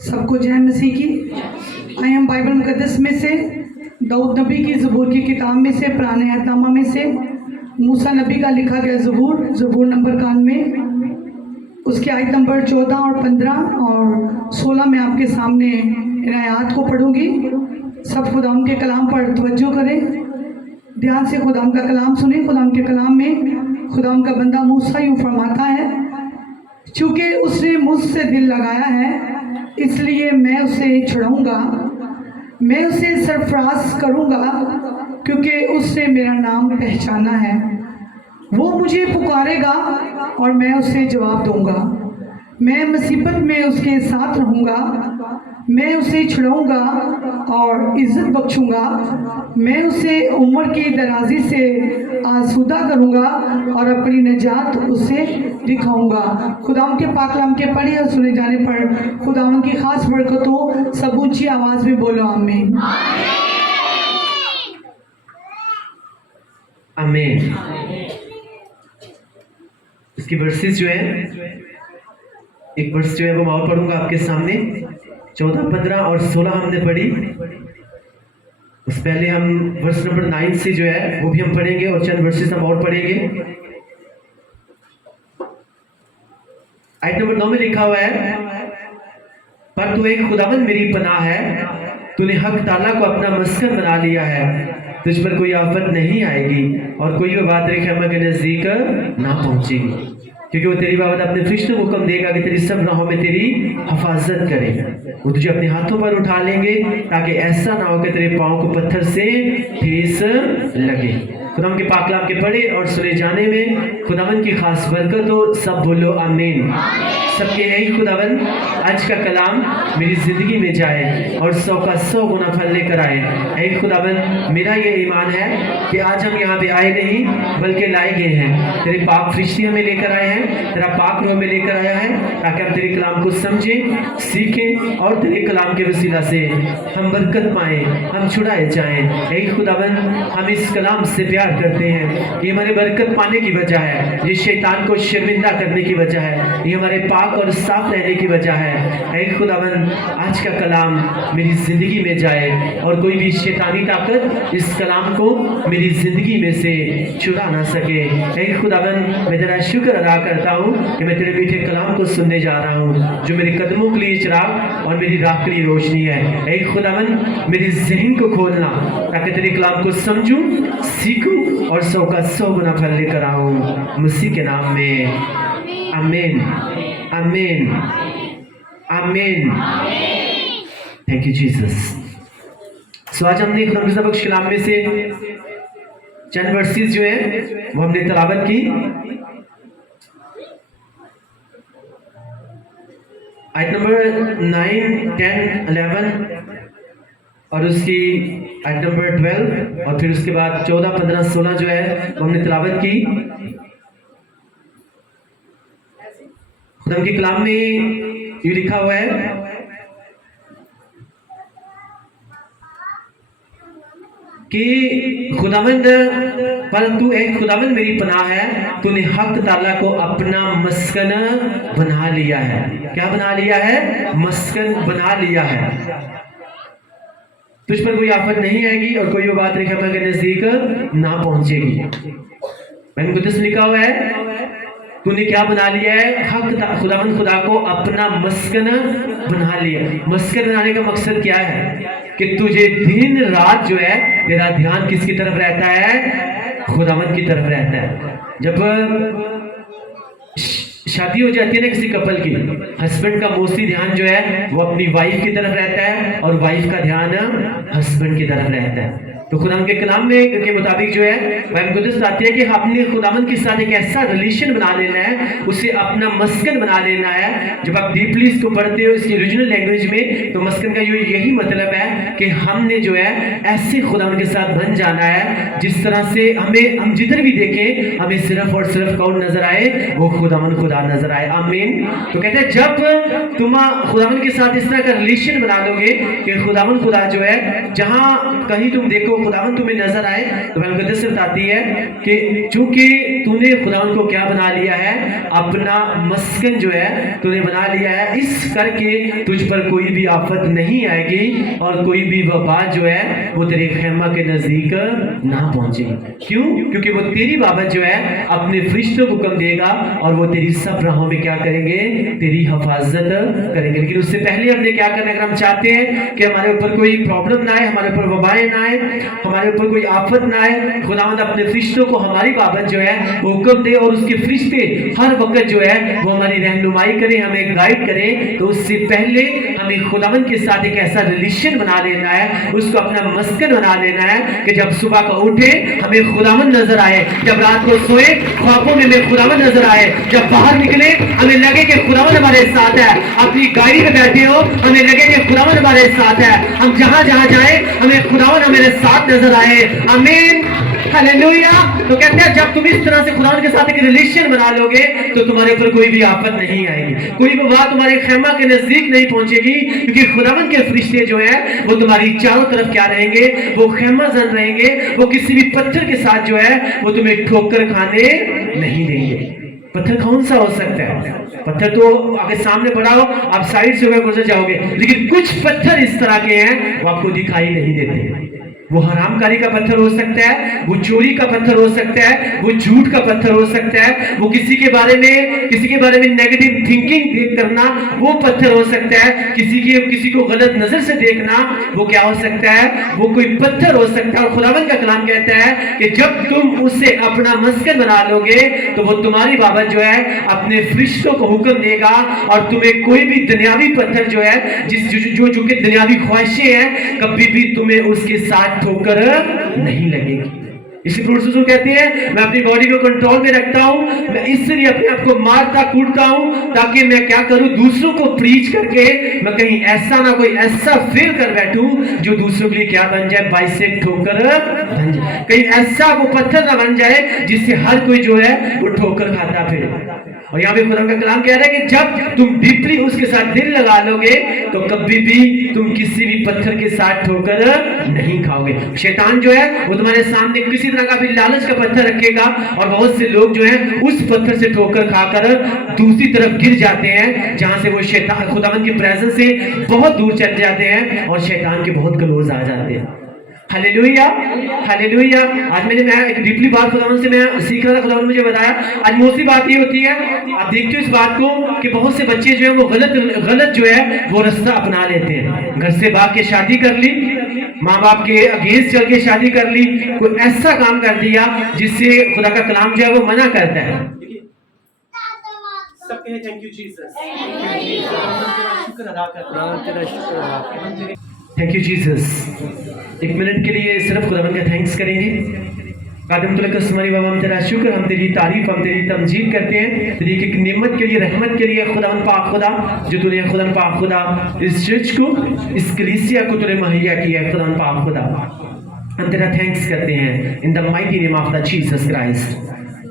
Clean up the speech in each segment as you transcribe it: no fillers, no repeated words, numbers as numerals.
सबको जय मसीह की। आए हम बाइबल मुकद्दस में से दाऊद नबी की ज़बूर की किताब में से पुराने अहदनामा में से मूसा नबी का लिखा गया ज़बूर नंबर 91 उसके आयत नंबर 14 और 15 और 16 में आपके सामने इन आयात को पढ़ूंगी। सब खुदाम के कलाम पर तवज्जो करें, ध्यान से खुदाम का कलाम सुने। खुदाम के कलाम में खुदाम का बंदा मूसा यूँ फरमाता है, चूँकि उसने मुझसे दिल लगाया है इसलिए मैं उसे छुड़ाऊंगा, मैं उसे सरफराज करूंगा क्योंकि उसने मेरा नाम पहचाना है। वो मुझे पुकारेगा और मैं उसे जवाब दूंगा। मैं मुसीबत में उसके साथ रहूंगा, मैं उसे छुड़ाऊंगा और इज्जत बख्शूंगा। मैं उसे उम्र की दराजी से आसूदा करूंगा और अपनी निजात उसे दिखाऊंगा। खुदाम के पाकलाम के पढ़े और सुने जाने पर खुदाम की खास बरकत हो। सब ऊंची आवाज में बोलो आमीन। आमीन। इसकी वर्सेस जो है, एक वर्स जो है वो मैं और पढ़ूंगा आपके सामने। 14, 15 और 16 हमने पढ़ी। उस पहले हम वर्स नंबर 9 से जो है वो भी हम पढ़ेंगे और चंद वर्सेस हम और पढ़ेंगे। आयत नंबर 9 में लिखा हुआ है, पर तू एक खुदावन मेरी पनाह है, तूने हक ताला को अपना मस्कन बना लिया है, तुझ पर कोई आफत नहीं आएगी और कोई बात खैमा के नजदीक ना पहुंचेगी, क्योंकि वो तेरी बाबत अपने फरिश्तों को हुक्म देगा कि तेरी सब राहों में तेरी हिफाजत करेगा। वो तुझे अपने हाथों पर उठा लेंगे ताकि ऐसा ना हो कि तेरे पाँव को पत्थर से ठेस लगे। खुदाम के पाकलाम के पढ़े और सुने जाने में खुदावन की खास बरकत हो। सब बोलो आमीन। सबके यही खुदावन आज का कलाम मेरी जिंदगी में जाए और 100 का 100 गुना फल लेकर आए। यही खुदावन मेरा ये ईमान है कि आज हम यहाँ पे आए नहीं बल्कि लाए गए हैं। तेरे पाक फरिश्ते हमें लेकर आए हैं, तेरा पाक रूह में लेकर आया है ताकि हम तेरे कलाम को समझें, सीखें और तेरे कलाम के वसीला से हम बरकत पाएं, हम छुड़ाए जाएं। यही खुदावन हम इस कलाम से प्यार करते हैं। ये हमारे बरकत पाने की वजह है, ये शैतान को शर्मिंदा करने की वजह है, ये हमारे पाक और साफ रहने की वजह है। ऐ खुदावन आज का कलाम मेरी जिंदगी में जाए और कोई भी शैतानी ताकत इस कलाम को मेरी जिंदगी में से चुरा ना सके। ऐ खुदावन मैं तेरा शुक्र अदा करता हूँ कि मैं तेरे मीठे कलाम को सुनने जा रहा हूँ जो मेरे कदमों के लिए चिराग और मेरी राह के लिए रोशनी है। ऐ खुदावन मेरे ज़हन को खोलना ताकि तेरे कलाम को समझूं, सीखूं और 100 का 100 गुना फल लेकर आऊं। मसीह के नाम में आमीन, आमीन, आमीन। Thank you Jesus. सो आज हमने खुदा के बख्श कलाम में से चंद वर्सेस जो है वो हमने तिलावत की। आयत नंबर 9, 10, 11 और उसकी आयत नंबर 12 और फिर उसके बाद 14, 15, 16 जो है वो हमने तिलावत की। खुदा के कलाम में ये लिखा हुआ है कि खुदावंद, परंतु एक खुदावंद मेरी पनाह है, तूने हक ताला को अपना मस्कन बना लिया है। क्या बना लिया है? मस्कन बना लिया है। तुझ पर कोई आफत नहीं आएगी और कोई वो बात खैमा के नजदीक ना पहुंचेगी। मैंने कुछ लिखा हुआ है, तूने क्या बना लिया है? हक खुदावंद खुदा को अपना मस्कन बना लिया। मस्कन बनाने का मकसद क्या है? कि तुझे दिन रात जो है तेरा ध्यान किसकी तरफ रहता है? खुदावंद की तरफ रहता है। जब शादी हो जाती है ना किसी कपल की, हस्बैंड का मोस्टली ध्यान जो है वो अपनी वाइफ की तरफ रहता है और वाइफ का ध्यान हस्बैंड की तरफ रहता है। तो खुदा के कलाम में के मुताबिक जो है बाइबल कुदस बताती है कि हमने खुदावंद के साथ एक ऐसा रिलेशन बना लेना है, उसे अपना मस्कन बना लेना है। जब आप डीपली इसको पढ़ते हो इसकी ओरिजिनल लैंग्वेज में, तो मस्कन का यही मतलब है कि हमने जो है ऐसे खुदावंद के साथ बन जाना है जिस तरह से हम जिधर भी देखें हमें सिर्फ और सिर्फ कौन नजर आए? वो खुदावंद खुदा नजर आए। आमीन। तो कहते हैं जब तुम खुदावंद के साथ इस तरह का रिलेशन बना लोगे कि खुदावंद खुदा जो है जहां कहीं तुम देखोगे खुदावन तुम्हें नजर आए, तो बाइबल मुकद्दस बताती है कि चूंकि तूने खुदावन को क्या बना लिया है, अपना मस्कन जो है तूने बना लिया है, इस करके तुझ पर कोई भी आफत नहीं आएगी और कोई भी वबा जो है वो तेरे खेमा के नजदीक ना पहुंचेगी। क्यों? क्योंकि वो तेरी बाबत जो है अपने फरिश्तों को हुक्म देगा और वो तेरी सब राहों में क्या करेंगे, तेरी हिफाजत करेंगे। लेकिन उससे पहले हमने क्या करना है, अगर हम चाहते हैं कि हमारे ऊपर कोई प्रॉब्लम ना आए, हमारे ऊपर वबाएं ना आए, हमारे ऊपर कोई आफत ना आए, खुदावंद अपने फरिश्तों को हमारी बाबत जो है वो हुक्म दे और उसके फरिश्ते हर वक्त जो है वो हमारी रहनुमाई करें, हमें गाइड करें। तो उससे पहले हमें खुदावंद के साथ एक ऐसा रिलेशन बना लेना है, उसको अपना मस्कन बना लेना है कि जब सुबह को उठे हमें खुदावंद नजर आए, जब रात को सोए ख्वाबों में हमें खुदावंद नजर आए, जब बाहर निकले हमें लगे कि खुदावंद हमारे साथ है, अपनी गाड़ी में बैठे हो हमें लगे कि खुदावंद हमारे साथ है, हम जहां जहां जाए हमें खुदावंद हमारे साथ नजर आए। आमीन, हालेलुया। तो कहते हैं जब तुम इस तरह से खुदावंद के साथ एक रिलेशन बना लोगे तो तुम्हारे ऊपर कोई भी आफत नहीं आएगी, कोई भी बात तुम्हारे खेमा के नजदीक नहीं पहुंचेगी, क्योंकि खुदावंद के फरिश्ते जो है वो तुम्हारी चारों तरफ क्या रहेंगे, वो खेमा जन रहेंगे, वो किसी भी पत्थर के साथ जो है वो तुम्हें ठोकर खाने नहीं देंगे। पत्थर कौन सा हो सकता है? पत्थर तो अगर सामने पड़ा हो आप साइड से होकर गुजर जाओगे, लेकिन कुछ पत्थर इस तरह के हैं वो आपको दिखाई नहीं देते। वो हरामकारी का पत्थर हो सकता है, वो चोरी का पत्थर हो सकता है, वो झूठ का पत्थर हो सकता है, वो किसी के बारे में नेगेटिव थिंकिंग करना वो पत्थर हो सकता है, किसी को गलत नजर से देखना वो क्या हो सकता है, वो कोई पत्थर हो सकता है। और खुदावंद का कलाम कहता है कि जब तुम उससे अपना मस्कन बना लोगे तो वो तुम्हारी बाबत जो है अपने फरिश्तों को हुक्म देगा और तुम्हें कोई भी दुनियावी पत्थर जो है जो कि दुनियावी ख्वाहिशें हैं कभी भी तुम्हें उसके साथ ठोकर नहीं लगेगी। इसी प्रोसेसर कहते हैं मैं अपनी बॉडी को कंट्रोल में रखता हूं, मैं इसलिए अपने आप को मारता कूटता हूं ताकि मैं क्या करूं, दूसरों को प्रीच करके मैं कहीं ऐसा ना कोई ऐसा फेल कर बैठूं जो दूसरों के लिए क्या बन जाए, बाइसेप ठोकर बन जाए, कहीं ऐसा वो पत्थर ना बन जाए जिससे हर कोई जो है वो ठोकर खाता फिरे। और यहाँ पे खुदा का कलाम कह रहा है कि जब तुम डीपली उसके साथ दिल लगा लोगे तो कभी भी तुम किसी भी पत्थर के साथ ठोकर नहीं खाओगे। शैतान जो है वो तुम्हारे सामने किसी तरह का भी लालच का पत्थर रखेगा और बहुत से लोग जो है उस पत्थर से ठोकर खाकर दूसरी तरफ गिर जाते हैं, जहां से वो शैतान खुदावंद की प्रेजेंस से बहुत दूर चले जाते हैं और शैतान के बहुत क्लोज आ जाते हैं। Hallelujah, hallelujah. आज मैं एक डीपली बात खुदावंद से मैं सीख रहा था, खुदावंद मुझे बताया। आज मोस्टली बात ये होती है, आप देखते हो इस बात को कि बहुत से बच्चे जो है वो गलत जो है वो रास्ता अपना लेते हैं। घर से भाग के शादी कर ली, माँ बाप के अगेंस्ट चल के शादी कर ली, कोई ऐसा काम कर दिया जिससे खुदा का कलाम जो है वो मना करता है। सब कहे थैंक यू जीसस, शुक्र अदा करते हैं, थैंक यू जीसस। एक मिनट के लिए सिर्फ खुदावंद का थैंक्स करेंगे। कादम तुलक कसमानी बाबा हम तेरा शुक्र, हम तेरी तारीफ, हम तेरी तमजीद करते हैं तेरी एक नेमत के लिए, रहमत के लिए खुदावंद पाक खुदा, जो तूने खुदावंद पाक खुदा इस चर्च को, इस कलीसिया को तूने मुहैया किया है खुदावंद पाक खुदा। हम तेरा थैंक्स करते हैं in the mighty name of the Jesus Christ,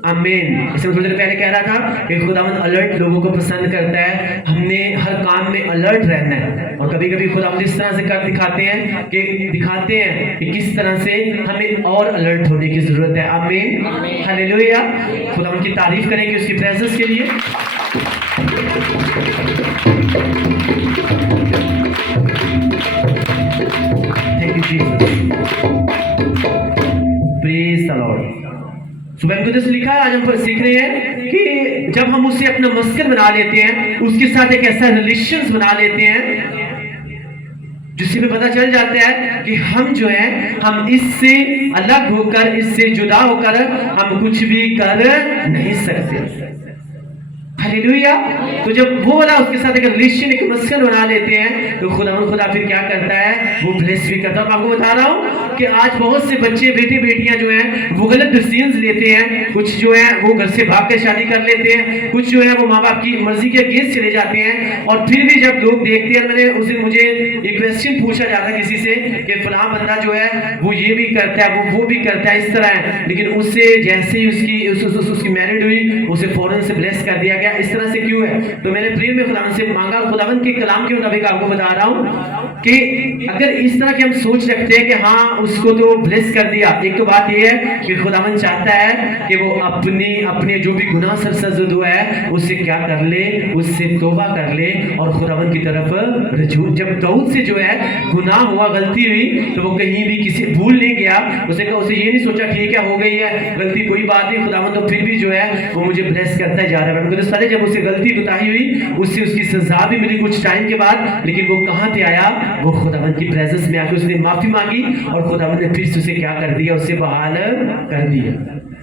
आमीन। इसमें थोड़ी देर पहले कह रहा था कि खुदावंद अलर्ट लोगों को पसंद करता है, हमने हर काम में अलर्ट रहना है। और कभी कभी खुदावंद इस तरह से कर दिखाते हैं कि किस तरह से हमें और अलर्ट होने की जरूरत है। आमीन, हालेलुया। खुदावंद की तारीफ करेंगे उसकी प्रेजेंस के लिए। Thank you Jesus, praise the Lord. सुबह मुकद्दस लिखा है, आज हम पर सीख रहे हैं कि जब हम उसे अपना मस्कन बना लेते हैं, उसके साथ एक ऐसा रिलेशन बना लेते हैं जिससे हमें पता चल जाता है कि हम जो है हम इससे अलग होकर, इससे जुदा होकर हम कुछ भी कर नहीं सकते। हालेलुया। तो जब वो वाला उसके साथ एक रिलेशन, एक मस्कन बना लेते हैं तो खुदा फिर क्या करता है, वो ब्लेस भी करता है। मैं आपको बता रहा हूँ कि आज बहुत से बच्चे, बेटे बेटियां जो हैं वो गलत डिसीजंस लेते हैं। कुछ जो है वो घर से भाग कर शादी कर लेते हैं, कुछ जो है वो माँ बाप की मर्जी के अगेंस्ट चले जाते हैं। और फिर भी जब लोग देखते हैं, मैंने उस दिन मुझे एक क्वेश्चन पूछा जाता किसी से कि फलां बंदा जो है वो ये भी करता है, वो भी करता है, इस तरह है, लेकिन उससे जैसे ही उसकी मैरिड हुई उसे फौरन से ब्लेस कर दिया गया। इस तरह से क्यों है? तो मैंने प्रेयर में खुदावंद से मांगा, खुदावंद के कलाम के मुताबिक आपको बता रहा हूं कि अगर इस तरह की हम सोच रखते हैं कि हाँ उसको तो ब्लेस कर दिया। एक तो बात ये है कि खुदावन चाहता है कि वो अपने जो भी गुनाह सरसद हुआ है उससे क्या कर ले, उससे तौबा कर ले और खुदावन की तरफ रजू। जब दाऊद से जो है गुनाह हुआ, गलती हुई, तो वो कहीं भी किसी भूल नहीं गया। उसे ये नहीं सोचा ठीक है हो गई है गलती, कोई बात नहीं, खुदावन तो फिर भी जो है वो मुझे ब्लेस करता जा रहा है। तो सारे जब उसे गलती कुताही हुई, उससे उसकी सजा भी मिली कुछ टाइम के बाद, लेकिन वो कहाँ पे आया, वो खुदावन की प्रेजेंस में आके उसने माफी मांगी और खुदावन ने फिर से उसे क्या कर दिया, उसे बहाल कर दिया।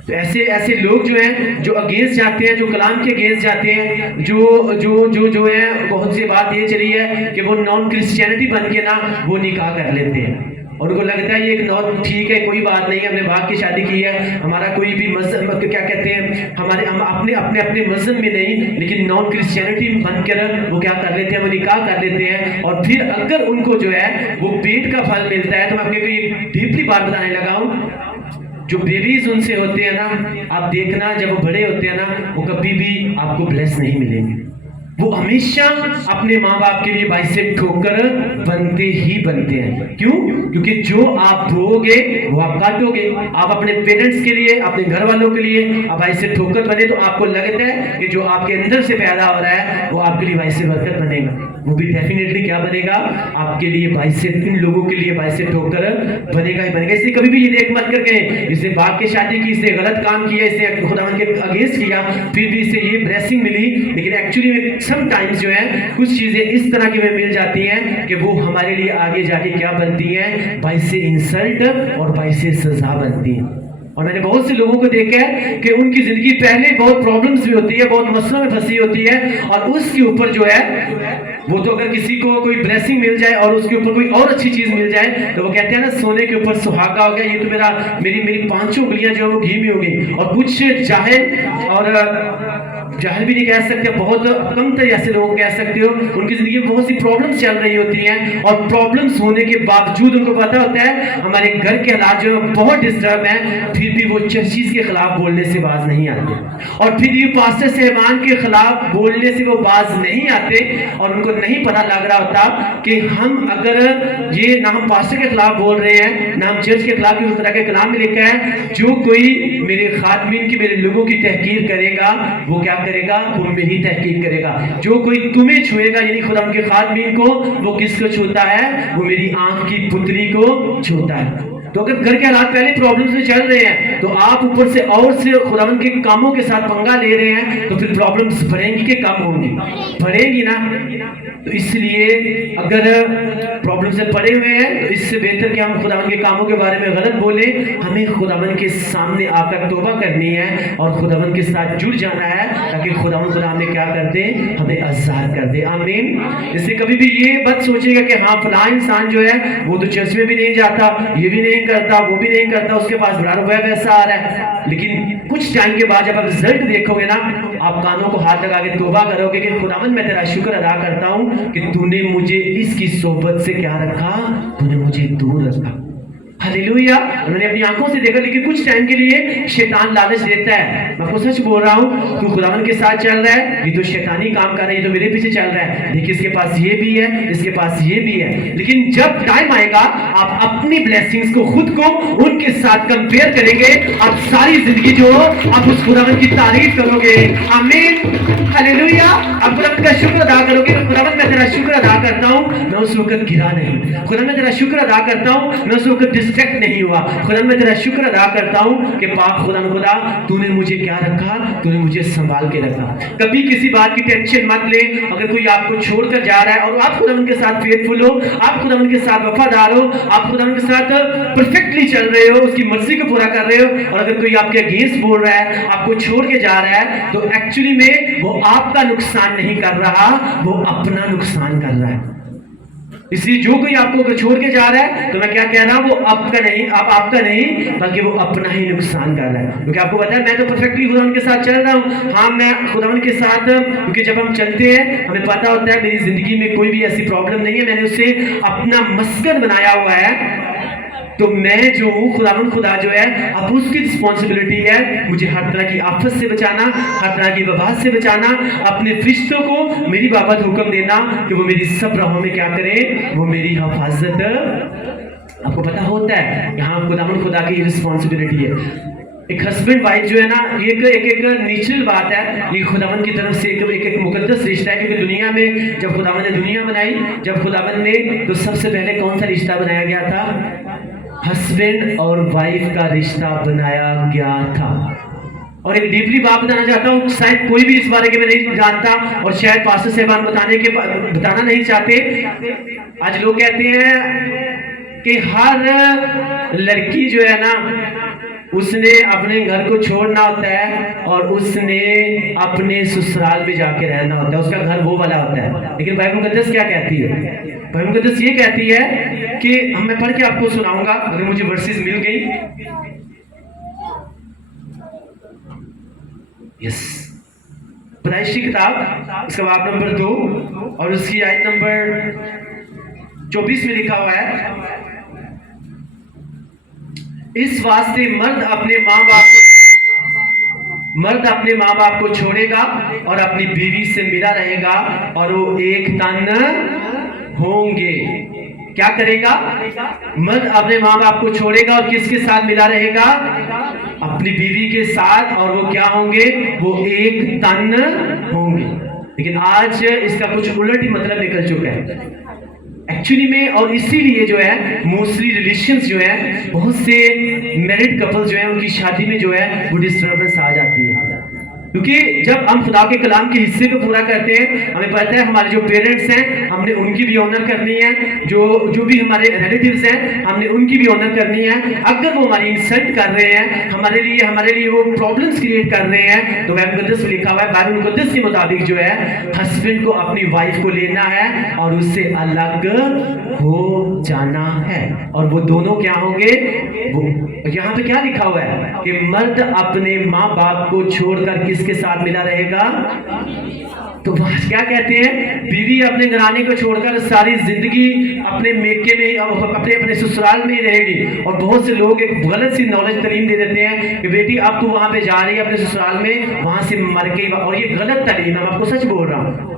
तो ऐसे लोग जो हैं जो अगेंस्ट जाते हैं, जो कलाम के अगेंस्ट जाते हैं, जो है, बहुत सी बात ये चली है कि वो नॉन क्रिश्चियनिटी बन के ना वो निकाह कर लेते हैं और उनको लगता है ये एक नॉन ठीक है, कोई बात नहीं, हमने भाग की शादी की है, हमारा कोई भी मजहब क्या कहते हैं, हम अपने मजहब में नहीं, लेकिन नॉन क्रिश्चियनिटी बनकर वो क्या कर लेते हैं, वो निकाह कर लेते हैं। और फिर अगर उनको जो है वो पेट का फल मिलता है, तो मैं आपको एक डीपली बात बताने लगा हूँ। जो बेबीज उनसे होते हैं ना, आप देखना जब वो बड़े होते हैं ना, वो कभी भी आपको ब्लेस नहीं मिलेंगे। वो हमेशा अपने माँ बाप के लिए बाइसे ठोकर बनते ही बनते हैं। क्यों? क्योंकि जो आप बोओगे वो आप काटोगे। आप अपने पेरेंट्स के लिए, अपने घर वालों के लिए आप ऐसे ठोकर बने, तो आपको लगता है कि जो आपके अंदर से पैदा हो रहा है वो आपके लिए वैसे बरकत बनेगा, वो भी डेफिनेटली क्या बनेगा, आपके लिए बाइसे, इन लोगों के लिए बाइसे ठोकर बनेगा ही बनेगा। इसलिए कभी भी ये देख मत करके इसने भाग के शादी की, इसने गलत काम किया, इसने खुदावन के अगेंस्ट किया, फिर भी इसे ये ब्लेसिंग मिली, लेकिन एक्चुअली में समटाइम्स जो है कुछ चीजें इस तरह की मिल जाती हैं कि वो हमारे लिए आगे जाके क्या बनती हैं, बाइसे इंसल्ट और बाइसे सजा बनती हैं। और मैंने बहुत से लोगों को देखा है कि उनकी जिंदगी पहले बहुत प्रॉब्लम्स भी होती है, बहुत मसलों में फंसी होती है, और उसके ऊपर जो है वो तो अगर किसी को कोई ब्लेसिंग मिल जाए और उसके ऊपर कोई और अच्छी चीज मिल जाए, तो वो कहते हैं ना, सोने के ऊपर सुहागा हो गया, ये तो मेरी पांचों उंगलियां जो है वो घी में हो गई। और कुछ जाहिल भी नहीं कह सकते, बहुत कम तरह ऐसे लोग कह सकते हो, उनकी जिंदगी में बहुत सी प्रॉब्लम्स चल रही होती हैं, और प्रॉब्लम्स होने के बावजूद उनको पता होता है हमारे घर के हालात जो बहुत डिस्टर्ब हैं, फिर भी वो चर्चिज के खिलाफ बोलने से बाज नहीं आते, और फिर भी पास्टर साहबान के खिलाफ बोलने से वो बाज नहीं आते, और उनको नहीं पता लग रहा होता कि हम अगर ये ना हम पास्टर के खिलाफ बोल रहे हैं, ना हम चर्च के खिलाफ, उस तरह के कलाम में लिखा है, जो कोई मेरे खादमीन की, मेरे लोगों की तहकीर करेगा वो क्या करेगा, वो मेरी तहकीर करेगा। जो कोई तुम्हें छुएगा, यानी खुदा के खादमीन को, वो किसको छूता है, वो मेरी आंख की पुतली को छूता है। तो अगर घर के हालात पहले प्रॉब्लम्स में चल रहे हैं, तो आप ऊपर से और से खुदावन के कामों के साथ पंगा ले रहे हैं, तो फिर प्रॉब्लम्स बढ़ेंगी कि कम होंगी, बढ़ेंगी ना। तो इसलिए अगर प्रॉब्लम से पड़े हुए हैं, तो इससे बेहतर कि हम खुदावन के कामों के बारे में गलत बोले, हमें खुदावन के सामने आकर तौबा करनी है और खुदावन के साथ जुड़ जाना है, ताकि खुदावन खुदा हमें क्या कर दे, हमें आजाद कर दे। आमीन। इसलिए कभी भी ये मत सोचिएगा कि हाँ फलां इंसान जो है वो तो चर्च में भी नहीं जाता, ये भी नहीं करता, वो भी नहीं करता, उसके पास बड़ा रुपया पैसा आ रहा है, लेकिन कुछ टाइम के बाद जब आप रिजल्ट देखोगे ना, आप कानों को हाथ लगा के तौबा करोगे कि खुदावन मैं तेरा शुक्र अदा करता हूं कि तूने मुझे इसकी सोबत से क्या रखा, तूने मुझे दूर रखा। हालेलुया। उन्होंने अपनी आंखों से देखा, लेकिन कुछ टाइम के लिए शैतान लालच देता है। मैं आपको सच बोल रहा हूँ, तू खुदावन के साथ चल रहा है, ये तो शैतानी काम कर रहा है, ये तो मेरे पीछे चल रहा है, देखिए इसके पास ये भी है, इसके पास ये भी है। लेकिन जब टाइम आएगा, आप अपनी ब्लेसिंग्स को, खुद को उनके साथ कंपेयर करेंगे, आप सारी जिंदगी जो आप उस खुदावन की तारीफ करोगे। आमीन। हालेलुया। आप खुदावन का शुक्र अदा करोगे, खुदावन मैं तेरा शुक्र अदा करता हूँ, मैं उस वक्त गिरा नहीं, खुदा मैं तेरा शुक्र अदा करता हूँ, मैं उस वक्त डिस्ट्रैक्ट नहीं हुआ, खुदा मैं तेरा शुक्र अदा करता हूँ कि पाक खुदा तूने मुझे क्या रखा, तूने मुझे संभाल के रखा। कभी किसी बात की टेंशन मत ले। अगर कोई आपको छोड़कर जा रहा है और आप खुदा के साथ फेथफुल हो, आप खुदा के साथ वफादार हो, आप खुदा के साथ परफेक्टली चल रहे हो, उसकी मर्जी को पूरा कर रहे हो, और अगर कोई आपके अगेंस्ट बोल रहा है, आपको छोड़ के जा रहा है, तो एक्चुअली में वो आपका नुकसान नहीं कर रहा, वो अपना नुकसान कर रहा है। इसलिए जो कोई आपको छोड़ के जा रहा है, तो मैं क्या कह रहा हूं, वो आपका नहीं, बल्कि वो अपना ही नुकसान कर रहा है। क्योंकि आपको पता है मैं तो परफेक्टली खुदा के साथ चल रहा हूं। हाँ, मैं खुदा के साथ, क्योंकि जब हम चलते हैं हमें पता होता है मेरी जिंदगी में कोई भी ऐसी प्रॉब्लम नहीं है, मैंने उसे अपना मस्कन बनाया हुआ है। तो मैं जो हूँ खुदा जो है, अब उसकी रिस्पॉन्सिबिलिटी है मुझे हर तरह की आफत से बचाना, हर तरह की वबा से बचाना, अपने फरिश्तों को मेरी बाबत हुक्म देना कि वो मेरी सब राहों में क्या करें, वो मेरी हिफाजत आपको पता होता है यहाँ खुदा की रिस्पॉन्सिबिलिटी है। एक हस्बैंड वाइफ जो है ना, एक नेचुरल बात है, ये खुदावन की तरफ से एक मुकद्दस रिश्ता है। क्योंकि दुनिया में जब खुदावन ने दुनिया बनाई, जब खुदावन ने, तो सबसे पहले कौन सा रिश्ता बनाया गया था? हस्बैंड और वाइफ का रिश्ता बनाया गया था। और एक डीपली बात बताना चाहता हूँ, शायद कोई भी इस बारे में नहीं जानता और शायद पास्टर साहब बताना नहीं चाहते। आज लोग कहते हैं कि हर लड़की जो है ना, उसने अपने घर को छोड़ना होता है और उसने अपने ससुराल में जाके रहना होता है, उसका घर वो वाला होता है। लेकिन बाइबल मुकद्दस क्या कहती है? बाइबल मुकद्दस ये कहती है कि मैं पढ़ के आपको सुनाऊंगा, अगर मुझे वर्सेस मिल गई। यस, पैदाइश की किताब, इसका बाब नंबर 2 और उसकी आयत नंबर 24 में लिखा हुआ है, इस वास्ते मर्द अपने माँ बाप को छोड़ेगा और अपनी बीवी से मिला रहेगा और वो एक तन होंगे। क्या करेगा? मर्द अपने माँ बाप को छोड़ेगा और किसके साथ मिला रहेगा? अपनी बीवी के साथ, और वो क्या होंगे? वो एक तन होंगे। लेकिन आज इसका कुछ उलट ही मतलब निकल चुका है एक्चुअली में। और इसीलिए जो है मोस्टली रिलेशंस जो है, बहुत से मैरिड कपल जो है, उनकी शादी में जो है वो डिस्टर्बेंस आ जाती है। क्योंकि जब हम खुदा के कलाम के हिस्से को पूरा करते हैं, हमें पता है हमारे जो पेरेंट्स हैं, हमने उनकी भी ऑनर करनी है, जो भी हमारे रिलेटिव्स हैं, हमने उनकी भी ऑनर करनी है। अगर वो हमारी इंसल्ट कर रहे हैं, हमारे लिए वो प्रॉब्लम्स क्रिएट कर रहे हैं, तो बाइबल मुकद्दस में लिखा हुआ है, बाइबल मुकद्दस के मुताबिक जो है हस्बैंड को अपनी वाइफ को लेना है और उससे अलग हो जाना है, और वो दोनों क्या होंगे? वो यहाँ पे क्या लिखा हुआ है कि मर्द अपने माँ बाप को छोड़कर किसके साथ मिला रहेगा? तो क्या कहते हैं? बीवी अपने घराने को छोड़कर सारी जिंदगी अपने मेके में, अपने ससुराल में ही रहेगी। और बहुत से लोग एक गलत सी नॉलेज तालीम दे देते हैं कि बेटी अब तू वहां पे जा रही है अपने ससुराल में, वहां से मर के, और ये गलत तालीम है, मैं आपको सच बोल रहा हूँ।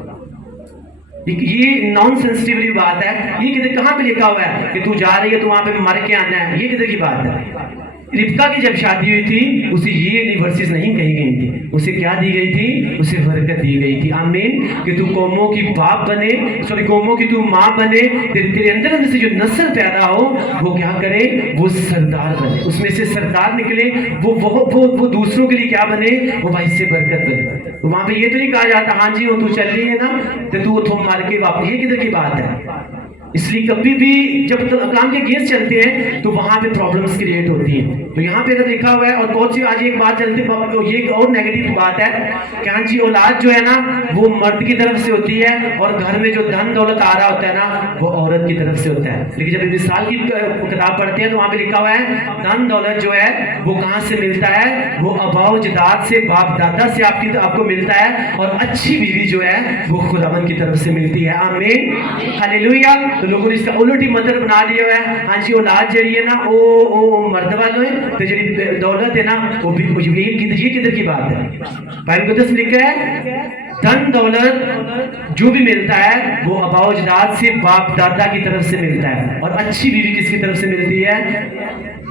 ये नॉन सेंसिटिव बात है। ये किधर कहाँ पे लिखा हुआ है कि तू जा रही है तो वहां पे मर के आना है? ये किधर की बात है? रिबका की जब शादी हुई थी, उसे ये यूनिवर्सिटीज नहीं कही गई थी, उसे क्या दी गई थी? उसे बरकत दी गई थी। आमीन। कि तू कौमों की बाप बने, सॉरी कौमों की तू माँ बने, तेरे अंदर से जो नस्ल पैदा हो वो क्या करे? वो सरदार बने, उसमें से सरदार निकले, वो दूसरों के लिए क्या बने? वो भाई से बरकत बने। तो वहां पे ये तो नहीं कहा जाता हाँ जी वो तू चल रही है ना तो तू थोम मार के वापस, ये किधर की बात है? इसलिए कभी भी जब कलाम के अगेंस्ट चलते हैं तो वहां पे प्रॉब्लम्स क्रिएट होती हैं। तो यहाँ पे अगर लिखा हुआ है, और बहुत सी आज एक बात चलती है, ये एक और नेगेटिव बात है कि हाँ जी औलाद जो है ना वो मर्द की तरफ से होती है, और घर में जो धन दौलत आ रहा होता है ना वो औरत की तरफ से होता है। लेकिन जब मिसाल की किताब पढ़ते हैं तो वहां पे लिखा हुआ है धन दौलत जो है वो कहाँ से मिलता है? वो अबाव जदाद से, बाप दादा से आपको मिलता है, और अच्छी बीवी जो है वो खुदावन की तरफ से मिलती है। आमीन, हालेलुया। तो लोगों ने इसका उलट ही मतलब बना लिया हुआ है, हाँ जी औलाद जड़ी है ना वो मर्द वालों है, तो जड़ी दौलत है ना वो भी ये किधर की बात है? बाइबल मुकद्दस में लिखा है धन दौलत जो भी मिलता है वो अबाव अजदाद से, बाप दादा की तरफ से मिलता है, और अच्छी बीवी किसकी तरफ से मिलती है?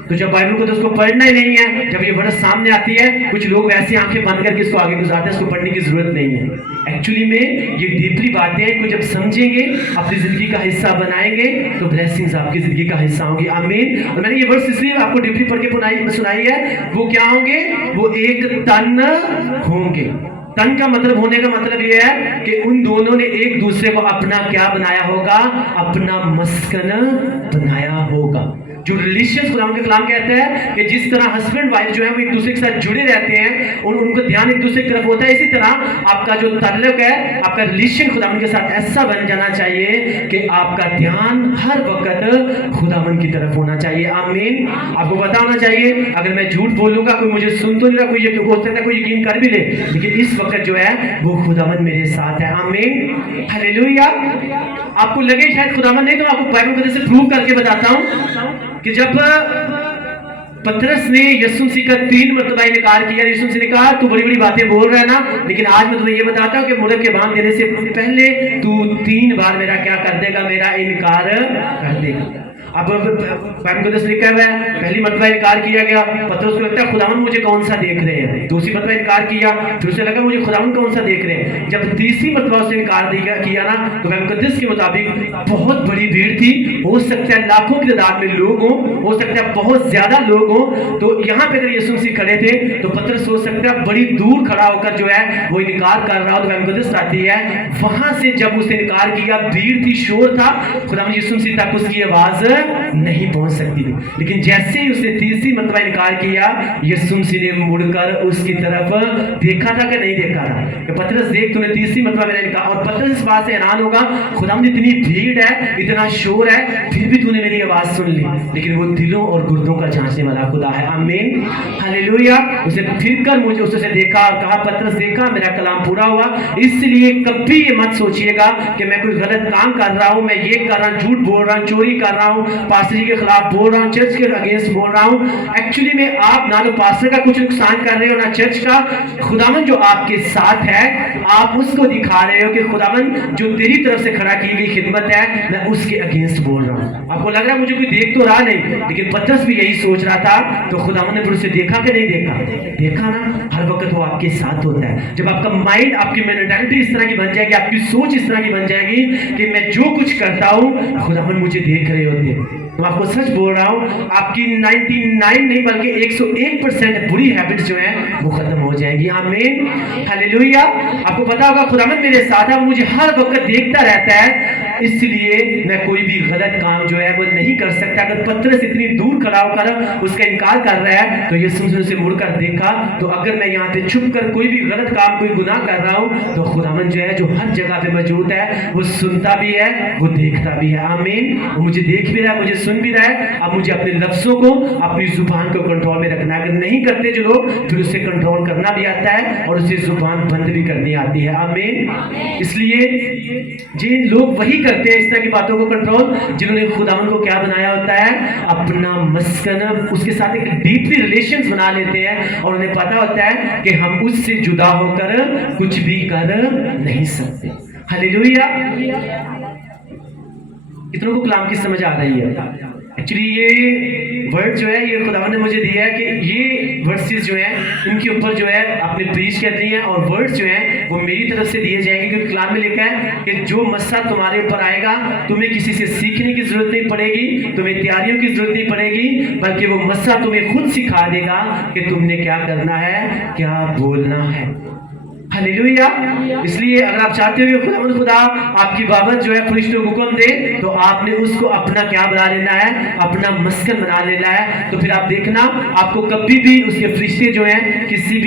तो जब बाइबल को तो उसको पढ़ना ही नहीं है, जब ये वर्ड सामने आती है कुछ लोग वैसे आंखें बंद करके इसको आगे गुजारते हैं, इसको पढ़ने की जरूरत नहीं है। एक्चुअली में ये डीपली बातें को जब समझेंगे, अपनी जिंदगी का हिस्सा बनाएंगे, तो ब्लेसिंग्स आपकी जिंदगी का हिस्सा होंगी। आमीन। और मैंने ये वर्ड इसलिए आपको डीपली पढ़ के सुनाई है, वो क्या होंगे? वो एक तन होंगे। तन का मतलब होने का मतलब यह है कि उन दोनों ने एक दूसरे को अपना क्या बनाया होगा? अपना मस्कन बनाया होगा। जो रिलेशंस खुदा के कलाम कहते हैं कि जिस तरह हस्बैंड वाइफ जो है वो एक दूसरे के साथ जुड़े रहते हैं और उनका ध्यान एक दूसरे की तरफ होता है, इसी तरह आपका जो ताल्लुक है, आपका रिलेशन खुदावन के साथ ऐसा बन जाना चाहिए कि आपका ध्यान हर वक्त खुदावन की तरफ होना चाहिए। आमीन। आपको पता होना चाहिए, अगर मैं झूठ बोलूंगा कोई मुझे सुन तो नहीं रहा, कोई हो सकता है कोई यकीन कर भी ले, लेकिन इस वक्त जो है वो खुदावन मेरे साथ है। आमीन, हालेलुया। आपको लगे शायद खुदावन नहीं, तो आपको बाइबल से प्रूव करके बताता हूं कि जब पतरस ने यीशु मसीह का 3 मरतबा इनकार किया, यीशु मसीह ने कहा तू बड़ी बड़ी बातें बोल रहा है ना, लेकिन आज मैं तुम्हें ये बताता हूं कि मुर्ग के बांध देने से पहले तू 3 बार मेरा क्या कर देगा? मेरा इनकार कर देगा। अब बाइबल मुकद्दस लिखा हुआ है, पहली मरतबा इनकार किया गया, पतरस को लगता है खुदावन मुझे कौन सा देख रहे हैं। दूसरी मरतबा इनकार किया, फिर उसे लगा मुझे खुदावन कौन सा देख रहे हैं। जब तीसरी मरतबा उसने इनकार किया ना, तो बाइबल मुकद्दस के मुताबिक बहुत बड़ी भीड़ थी, हो सकता है लाखों की तादाद में लोग हो सकता है बहुत ज्यादा लोग हो। तो यहाँ पे अगर यीशु मसीह खड़े थे तो पतरस हो सकता है बड़ी दूर खड़ा होकर जो है वो इनकार कर रहा हो। तो बाइबल मुकद्दस आती है वहां से जब उसने इनकार किया, भीड़ थी, शोर था, खुदावंद यीशु मसीह तक उसकी आवाज नहीं पहुंच सकती थी। लेकिन जैसे ही उसने तीसरी मरतबा इनकार किया, यीशु मसीह ने मुड़कर उसकी तरफ देखा था कि नहीं देखा था कि पतरस देख, तूने तीसरी मरतबा मेरा इनकार। और पतरस इस बात से हैरान होगा, खुदावंद इतनी भीड़ है, इतना शोर है, फिर भी तूने मेरी आवाज सुन ली। लेकिन वो दिलों और गुर्दों का जांचने वाला खुदा है। आमीन, हालेलुया। उसे फिर कर मुझे उससे देखा, कहा पतरस देखा मेरा कलाम पूरा हुआ। इसलिए कभी ये मत सोचिएगा कि मैं कोई गलत काम कर रहा हूं, मैं ये कर रहा हूं, झूठ बोल रहा हूं, चोरी कर रहा हूं, पास्टर जी के खिलाफ बोल रहा हूं, चर्च के अगेंस्ट बोल रहा हूं। एक्चुअली में आप ना तो पास्टर का कुछ नुकसान कर रहे हो ना चर्च का। खुदावन जो आपके साथ है, आप उसको दिखा रहे हो कि खुदावन जो तेरी तरफ से खड़ा की गई खिदमत है, मैं उसके अगेंस्ट बोल रहा हूं। आपको लग रहा है मुझे कोई देख तो रहा नहीं, लेकिन पतरस भी यही सोच रहा था। तो खुदावन ने फिर उसे देखा कि नहीं देखा? देखा ना, हर वक्त वो आपके साथ होता है। जब आपका माइंड, आपकी मेंटालिटी इस तरह की बन जाएगी, आपकी सोच इस तरह की बन जाएगी कि मैं जो कुछ करता हूं खुदावन मुझे देख रहे होते हैं। तो आपको सच बोल रहा हूं, आपकी 99 नहीं बल्कि 101% बुरी हैबिट्स जो हैं वो खत्म हो जाएंगी। आमीन, हालेलुया। आपको पता होगा खुदावन मेरे साथ है, मुझे हर वक्त देखता रहता है, इसलिए मैं कोई भी गलत काम जो है वो नहीं कर सकता। अगर पतरस इतनी दूर खड़ा होकर उसका इनकार कर रहा है, तो यीशु मसीह उसे मुड़कर देखा। तो अगर मैं यहाँ पे छुप कर कोई भी गलत काम, कोई गुनाह कर रहा हूँ, तो खुदावन जो है जो हर जगह पे मौजूद है, वो सुनता भी है, वो देखता भी है। आमीन, वो मुझे देख भी रहा है, मुझे सुन भी रहा है। अब मुझे अपने लफ्जों को, अपनी जुबान को कंट्रोल में रखना है। अगर नहीं करते जो लोग, फिर उसे कंट्रोल करना भी आता है और उसे जुबान बंद भी करनी आती है। आमीन। इसलिए जिन लोग वही करते हैं इस तरह की बातों को कंट्रोल, जिन्होंने खुदावन को क्या बनाया होता है, अपना मस्कन, उसके साथ एक डीपली रिलेशंस बना लेते हैं और उन्हें पता होता है कि हम उससे जुदा होकर कुछ भी कर नहीं सकते। हालेलुया। कितनों को कलाम की समझ आ रही है? एक्चुअली ये वर्ड जो है ये खुदावन ने मुझे दिया है कि ये वर्सेस जो है इनके ऊपर जो है आपने प्रीच करनी है, और वर्ड्स जो है वो मेरी तरफ से दिए जाएंगे। क्योंकि कलाम में लिखा है कि जो मसला तुम्हारे ऊपर आएगा, तुम्हें किसी से सीखने की जरूरत नहीं पड़ेगी, तुम्हें तैयारियों की जरूरत नहीं पड़ेगी, बल्कि वो मसला तुम्हें खुद सिखा देगा कि तुमने क्या करना है, क्या बोलना है। हालेलुया। इसलिए अगर आप चाहते हो कि खुदा आपकी बाबत जो है फरिश्तों को हुक्म दे, तो आपने उसको अपना क्या बना लेना है, अपना मस्कन बना लेना है। तो फिर आप देखना, आपको कभी भी उसके फरिश्ते जो हैं किसी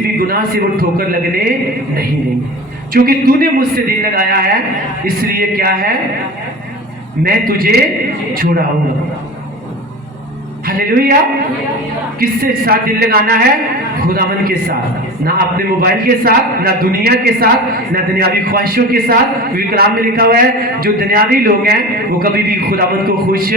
भी गुनाह से वो ठोकर लगने नहीं देंगे। क्योंकि तूने मुझसे दिल लगाया है, इसलिए क्या है, मैं तुझे छुड़ाऊंगा। हालेलुया। किससे साथ दिल लगाना है? खुदावन के साथ, ना अपने मोबाइल के साथ, ना दुनिया के साथ, ना दुनियावी ख्वाहिशों के साथ। क्योंकि कलाम में लिखा हुआ है जो दुनियावी लोग हैं वो कभी भी खुदावन को खुश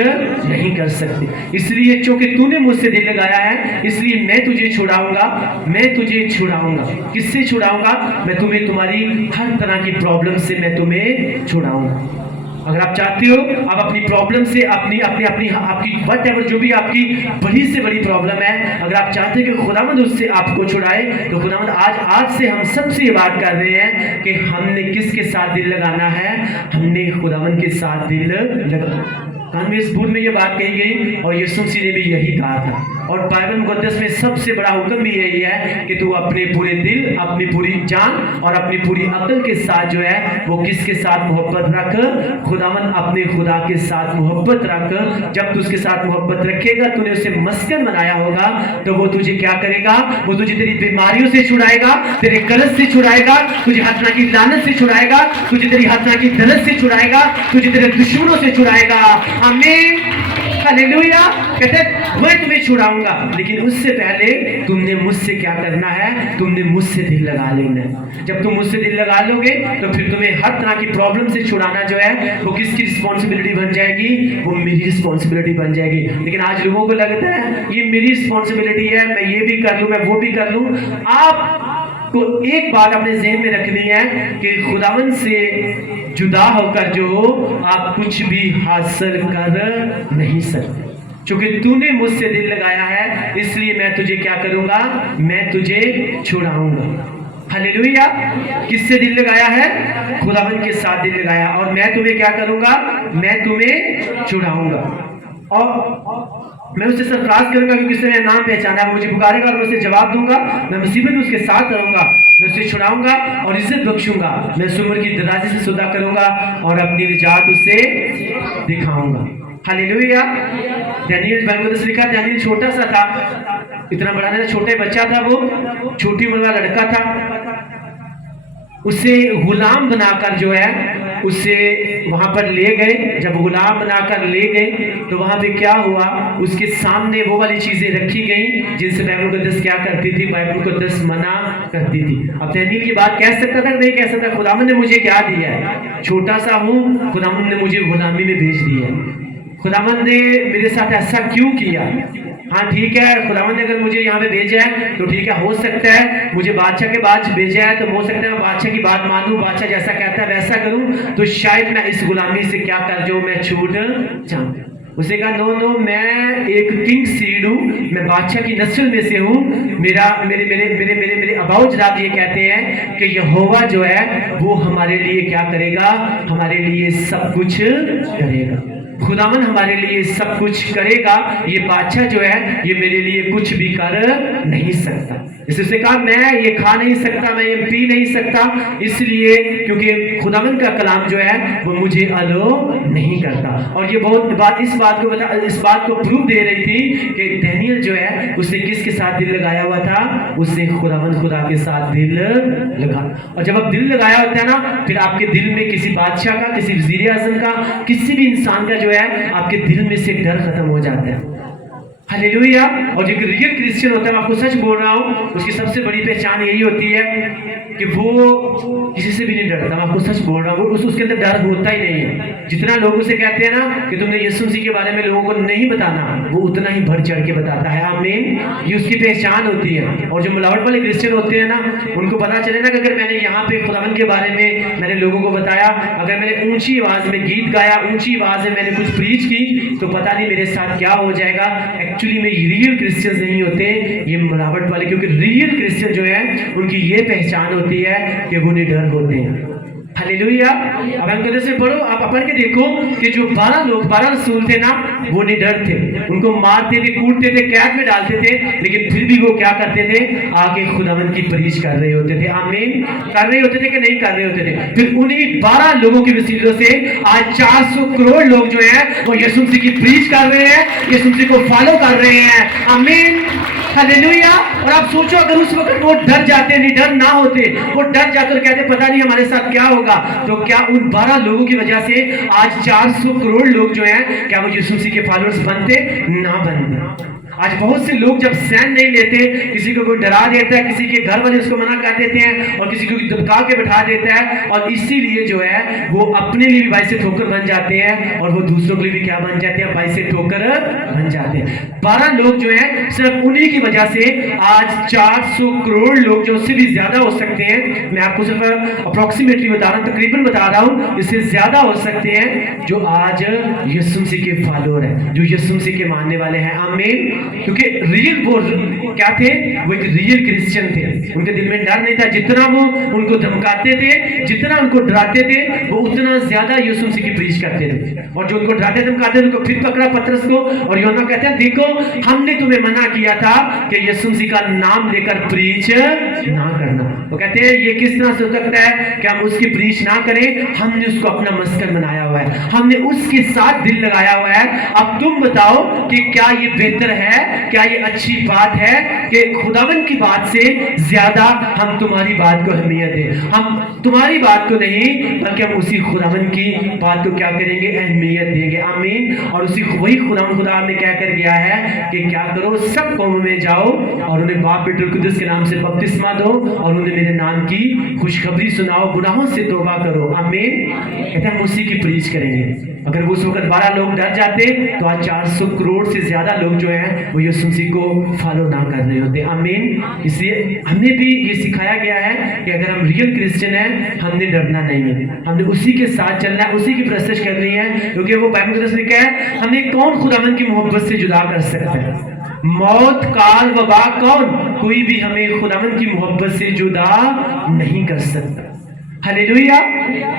नहीं कर सकते। इसलिए क्योंकि तूने मुझसे दिल लगाया है, इसलिए मैं तुझे छुड़ाऊंगा, मैं तुझे छुड़ाऊंगा। किससे छुड़ाऊंगा? मैं तुम्हें तुम्हारी हर तरह की प्रॉब्लम से मैं तुम्हें छुड़ाऊंगा। अगर आप चाहते हो आप अपनी प्रॉब्लम से, अपनी आपकी व्हाटएवर जो भी आपकी बड़ी से बड़ी प्रॉब्लम है, अगर आप चाहते हो कि खुदावंद उससे आपको छुड़ाए, तो खुदावंद आज से हम सबसे ये बात कर रहे हैं कि हमने किसके साथ दिल लगाना है, हमने खुदावंद के साथ दिल लगाना। कानवेसपुर में ये बात कही गई और यीशु मसीह ने भी यही कहा था। और बाइबल मुकद्दस में सबसे बड़ा हुक्म भी यही है कि तू अपने पूरे दिल, अपनी पूरी जान और अपनी पूरी अकल के साथ जो है वो किसके साथ मोहब्बत रख, खुदावन अपने खुदा के साथ मोहब्बत रख। जब तू उसके साथ मोहब्बत रखेगा, तूने उसे मस्कन बनाया होगा, तो वो तुझे क्या करेगा, वो तुझे तेरी बीमारियों से छुड़ाएगा, तेरे कर्ज से छुड़ाएगा, तुझे हर तरह की लानत से छुड़ाएगा, तुझे तेरी हर तरह की दलत से छुड़ाएगा, तुझे तेरे दुश्मनों से छुड़ाएगा। आमीन, हालेलुया। कहते मैं तुम्हें छुड़ाऊंगा, लेकिन उससे पहले तुमने मुझसे क्या करना है, तुमने मुझसे दिल लगा लेना है। जब तुम मुझसे दिल लगा लोगे, तो फिर तुम्हें हर तरह की प्रॉब्लम से छुड़ाना जो है वो किसकी रिस्पॉन्सिबिलिटी बन जाएगी, वो मेरी रिस्पॉन्सिबिलिटी बन जाएगी। लेकिन आज लोगों को लगता है ये मेरी रिस्पॉन्सिबिलिटी है, मैं ये भी कर लूं, मैं वो भी कर लूं। आप आपको एक बात अपने ज़हन में रखनी है कि खुदावन से जुदा होकर जो आप कुछ भी हासिल कर नहीं सकते। क्योंकि तूने मुझसे दिल लगाया है, इसलिए मैं तुझे क्या करूंगा, मैं तुझे छुड़ाऊंगा। हालेलुया। किससे दिल लगाया है? खुदावन के साथ दिल लगाया। और मैं तुम्हें क्या करूंगा, मैं तुम्हें छुड़ाऊंगा और मैं उससे सरफराज करूंगा, क्योंकि उसने मेरा नाम पहचाना है। मुझे पुकारेगा और मैं उसे जवाब दूंगा। मैं मुसीबत में उसके साथ रहूंगा, मैं उसे छुड़ाऊंगा और इज्जत बख्शूंगा। मैं उस उम्र की दराजी से सौदा करूंगा और अपनी निजात उसे दिखाऊंगा। हालेलुया। दानियेल 12 लिखा, दानियेल छोटा सा था, इतना बड़ा नहीं, छोटे बच्चा था, वो छोटी उम्र वाला लड़का था। उसे गुलाम बनाकर जो है उसे वहां पर ले गए। जब गुलाम बनाकर ले गए तो वहां पे क्या हुआ, उसके सामने वो वाली चीजें रखी गई जिनसे बाइबल मुकद्दस क्या करती थी, बाइबल मुकद्दस मना करती थी। अब दानियेल की बात कह सकता था, नहीं कह सकता। खुदावन ने मुझे क्या दिया है, छोटा सा हूं, खुदावन ने मुझे गुलामी में भेज दिया है। खुदावन ने मेरे साथ ऐसा क्यों किया? हाँ ठीक है, खुदावन ने अगर मुझे यहाँ पे भेजा है तो ठीक है, हो सकता है मुझे बादशाह के बाद भेजा है तो हो सकता है मैं बादशाह की बात मानूं, बादशाह जैसा कहता है वैसा करूं, तो शायद मैं इस गुलामी से क्या कर जाऊं, मैं छूट जाऊं। उसे कहा नो, मैं एक किंग सीड हूं, मैं बादशाह की नस्ल में से हूं। मेरा मेरे मेरे मेरे मेरे मेरे अबाउ जनाब ये कहते हैं कि यहोवा जो है वो हमारे लिए क्या करेगा, हमारे लिए सब कुछ करेगा। खुदावन हमारे लिए सब कुछ करेगा। ये बादशाह जो है ये मेरे लिए कुछ भी कर नहीं सकता। इससे कहा मैं ये खा नहीं सकता, मैं ये पी नहीं सकता, इसलिए क्योंकि खुदावन का कलाम जो है वो मुझे अलो नहीं करता। और ये बहुत इस बात को प्रूफ दे रही थी कि दानियेल जो है उसने किसके साथ दिल लगाया हुआ था, उसने खुदा के साथ दिल लगा। और जब आप दिल लगाया होता है ना, फिर आपके दिल में किसी बादशाह का, किसी वजीर आज़म का, किसी भी इंसान का जो है आपके दिल में से डर खत्म हो जाता है। हालेलुया। और जो रियल क्रिश्चियन होता है, मैं आपको सच बोल रहा हूं, उसकी सबसे बड़ी पहचान यही होती है कि वो किसी से भी नहीं डरता। मैं आपको सच बोल रहा हूँ, उसके अंदर डर होता ही नहीं है। जितना लोग उसे कहते हैं ना कि तुमने यीशु मसीह के बारे में लोगों को नहीं बताना, वो उतना ही बढ़ चढ़ के बताता है। आमीन। ये उसकी पहचान होती है। और जो मिलावट वाले क्रिश्चियन होते हैं ना, उनको पता चले ना कि अगर मैंने यहाँ पे खुदावन के बारे में मैंने लोगों को बताया, अगर मैंने ऊंची आवाज में गीत गाया, ऊंची आवाज में मैंने कुछ प्रीच की, तो पता नहीं मेरे साथ क्या हो जाएगा। एक्चुअली में रियल क्रिश्चियंस नहीं होते ये मिलावट वाले, क्योंकि रियल क्रिश्चियन जो है उनकी ये पहचान होती है कि वो निडर होते हैं। हालेलुया। अब हम कहते से पढ़ो, आप पढ़ के देखो कि जो 12 रसूल थे ना, वो निडर थे। उनको मारते थे, कूटते थे, कैद में डालते थे, लेकिन फिर भी वो क्या करते थे, आगे खुदावन की प्रीच कर रहे होते थे। आमीन। कर रहे होते थे कि नहीं कर रहे होते थे? फिर उन्हीं 12 लोगों के वसीलों से आज 400 करोड़ लोग जो है वो यीशु मसीह की प्रीच कर रहे हैं, यीशु मसीह को फॉलो कर रहे हैं। आमीन। हालेलुया। और आप सोचो, अगर उस वक्त वो डर जाते, निडर ना होते, वो डर जाकर कहते पता नहीं हमारे साथ क्या होगा, तो क्या उन 12 लोगों की वजह से आज 400 करोड़ लोग जो हैं, क्या वो यीशु मसीह के फॉलोअर्स बनते? ना बनते। आज बहुत से लोग जब सैन नहीं लेते, किसी को कोई डरा देता है, किसी के घर वाले उसको मना कर देते हैं और किसी को दबका के बैठा देता है, और इसीलिए जो है वो अपने लिए भी बाइस से ठोकर बन जाते हैं और वो दूसरों के लिए भी क्या बन जाते हैं, बाइस से ठोकर बन जाते हैं। 12 लोग जो है, सिर्फ उन्हीं की वजह से आज 400 करोड़ लोग, जो उससे भी ज्यादा हो सकते हैं, मैं आपको सिर्फ अप्रोक्सीमेटली बता रहा हूँ, तकरीबन बता रहा हूँ, इससे ज्यादा हो सकते हैं, जो आज यीशु मसीह के फॉलोअर हैं, जो यीशु मसीह के मानने वाले हैं। आमीन। क्योंकि रियल वो क्या थे, वो एक रियल क्रिश्चियन थे। उनके दिल में डर नहीं था। जितना वो उनको धमकाते थे, जितना उनको डराते थे, वो उतना ज्यादा यीशु मसीह की प्रीच करते थे। और जो उनको डराते धमकाते, उनको फिर पकड़ा पतरस को, और यूहन्ना कहते हैं देखो हमने तुम्हें मना किया था कि यीशु मसीह का नाम लेकर प्रीच ना करना। वो कहते हैं ये किस तरह से हो सकता है कि हम उसकी प्रीच ना करें? हमने उसको अपना मस्कन बनाया हुआ है, हमने उसके साथ दिल लगाया हुआ है। अब तुम बताओ कि क्या ये बेहतर है, क्या ये अच्छी बात है कि खुदावन की बात से ज्यादा हम तुम्हारी बात को अहमियत दें? हम तुम्हारी बात को नहीं, बल्कि हम उसी खुदावन की बात को क्या करेंगे, अहमियत देंगे। आमीन। और उसी वही खुदा ने क्या कर गया है कि क्या करो, सब कौमों में जाओ और उन्हें बाप बेटे और कुदस के नाम से बपतिस्मा दो और उन्हें मेरे नाम की खुशखबरी सुनाओ, गुनाहों से तौबा करो। आमीन। कहते हैं हम उसी की प्रीच करेंगे। अगर वो उस वक्त 12 लोग डर जाते तो आज 400 करोड़ से ज्यादा लोग जो हैं वो यीशु मसीह को फॉलो ना कर रहे होते। आमीन। इसलिए हमें भी ये सिखाया गया है कि अगर हम रियल क्रिश्चियन हैं, हमने डरना नहीं है, हमने उसी के साथ चलना है, उसी की परस्तिश करनी है, क्योंकि वो बाइबल में लिखा है हमें कौन खुदावंद की मोहब्बत से जुदा कर सकता है? मौत, काल, वबा, कौन? कोई भी हमें खुदावंद की मोहब्बत से जुदा नहीं कर सकता। Hallelujah,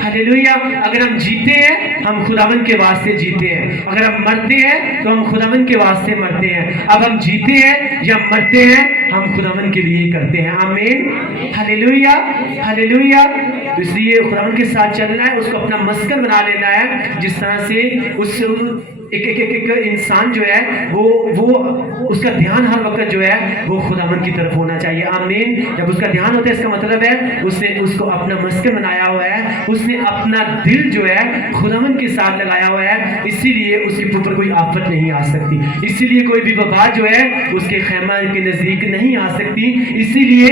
hallelujah. अगर हम जीते हैं, हम खुदावंद के वास्ते जीते हैं। अगर हम मरते हैं तो हम खुदावंद के वास्ते मरते हैं। अब हम जीते हैं या मरते हैं, हम खुदावंद के लिए ही करते हैं। आमीन। Hallelujah, hallelujah. तो इसलिए खुदावंद के साथ चलना है, उसको अपना मस्कन बना लेना है। जिस तरह से उस एक इंसान जो है वो उसका ध्यान हर वक्त जो है वो खुदावंद की तरफ होना चाहिए। आमीन। जब उसका ध्यान होता है, इसका मतलब है उसने उसको अपना मस्कन बनाया हुआ है, उसने अपना दिल जो है खुदावंद के साथ लगाया हुआ है। इसीलिए उसके ऊपर कोई आफत नहीं आ सकती, इसीलिए कोई भी वबा जो है उसके खैमा के नजदीक नहीं आ सकती। इसीलिए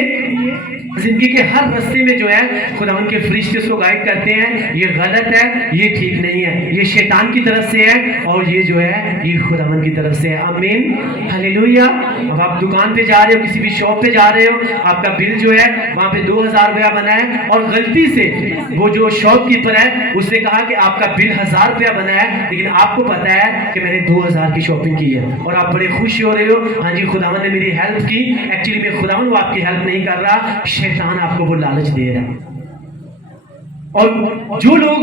जिंदगी के हर रास्ते में जो है खुदावंद के फरिश्ते उसको गाइड करते हैं। ये गलत है, ये ठीक नहीं है, ये शैतान की तरफ से है और ये जो है ये खुदावंद की तरफ से है। आमीन। हालेलुया। अब आप दुकान पे जा रहे हो, किसी भी शॉप पे जा रहे हो, आपका बिल जो है वहां पे 2000 रुपया बना है और गलती से वो जो शॉपकीपर है उसने कहा कि आपका बिल 1000 रुपया बना है, लेकिन आपको पता है कि मैंने 2000 की शॉपिंग की है और आप बड़े खुश हो रहे हो, हाँ जी खुदावंद ने मेरी हेल्प की। एक्चुअली में खुदावंद वो आपकी हेल्प नहीं कर रहा, शैतान आपको वो लालच दे रहा है। और जो लोग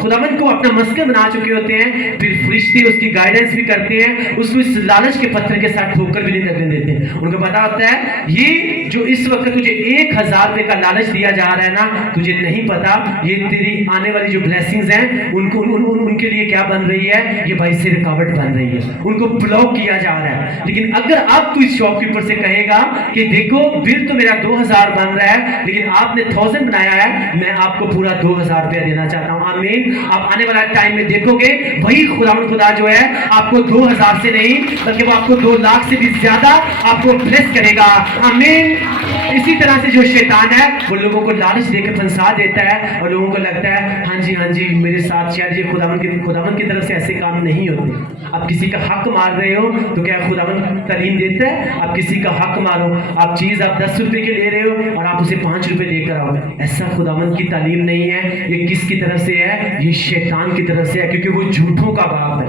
खुदावंद को अपना मस्कन बना चुके होते हैं, फिर फरिश्ते उसकी गाइडेंस भी करते हैं, उसको इस लालच के पत्थर के साथ ठोकर भी नहीं लगने देते हैं। उनको पता होता है ये जो इस वक्त तुझे 1000 रुपए का लालच दिया जा रहा है ना, तुझे नहीं पता ये तेरी आने वाली जो ब्लेसिंग्स हैं उनको उनके लिए क्या बन रही है, ये भाई से रुकावट बन रही है, उनको ब्लॉक किया जा रहा है। लेकिन अगर अब तू इस शॉपकीपर से कहेगा कि देखो बिल तो मेरा 2000 बन रहा है, लेकिन आपने 1000 बनाया है, मैं आपको पूरा 2000 रुपया देना चाहता हूं। आमीन। आप आने वाला टाइम में देखोगे वही खुदा जो है आपको 2000 से नहीं बल्कि वो आपको 2 लाख से भी ज्यादा आपको ब्लेस करेगा। आमीन। इसी तरह से जो शैतान है वो लोगों को लालच देकर फंसा देता है और लोगों को लगता है हाँ जी मेरे साथ शायद ये खुदावंद की तरफ से ऐसे काम नहीं होते। आप किसी का हक मार रहे हो तो क्या खुदावंद तालीम देता है? आप किसी का हक मारो, आप चीज आप 10 रुपए की ले रहे हो और आप उसे 5 रुपए लेकर आओ, ऐसा खुदावंद की तालीम नहीं है। ये किसकी तरफ से है? ये शैतान की तरफ से है, क्योंकि वो झूठों का बाप है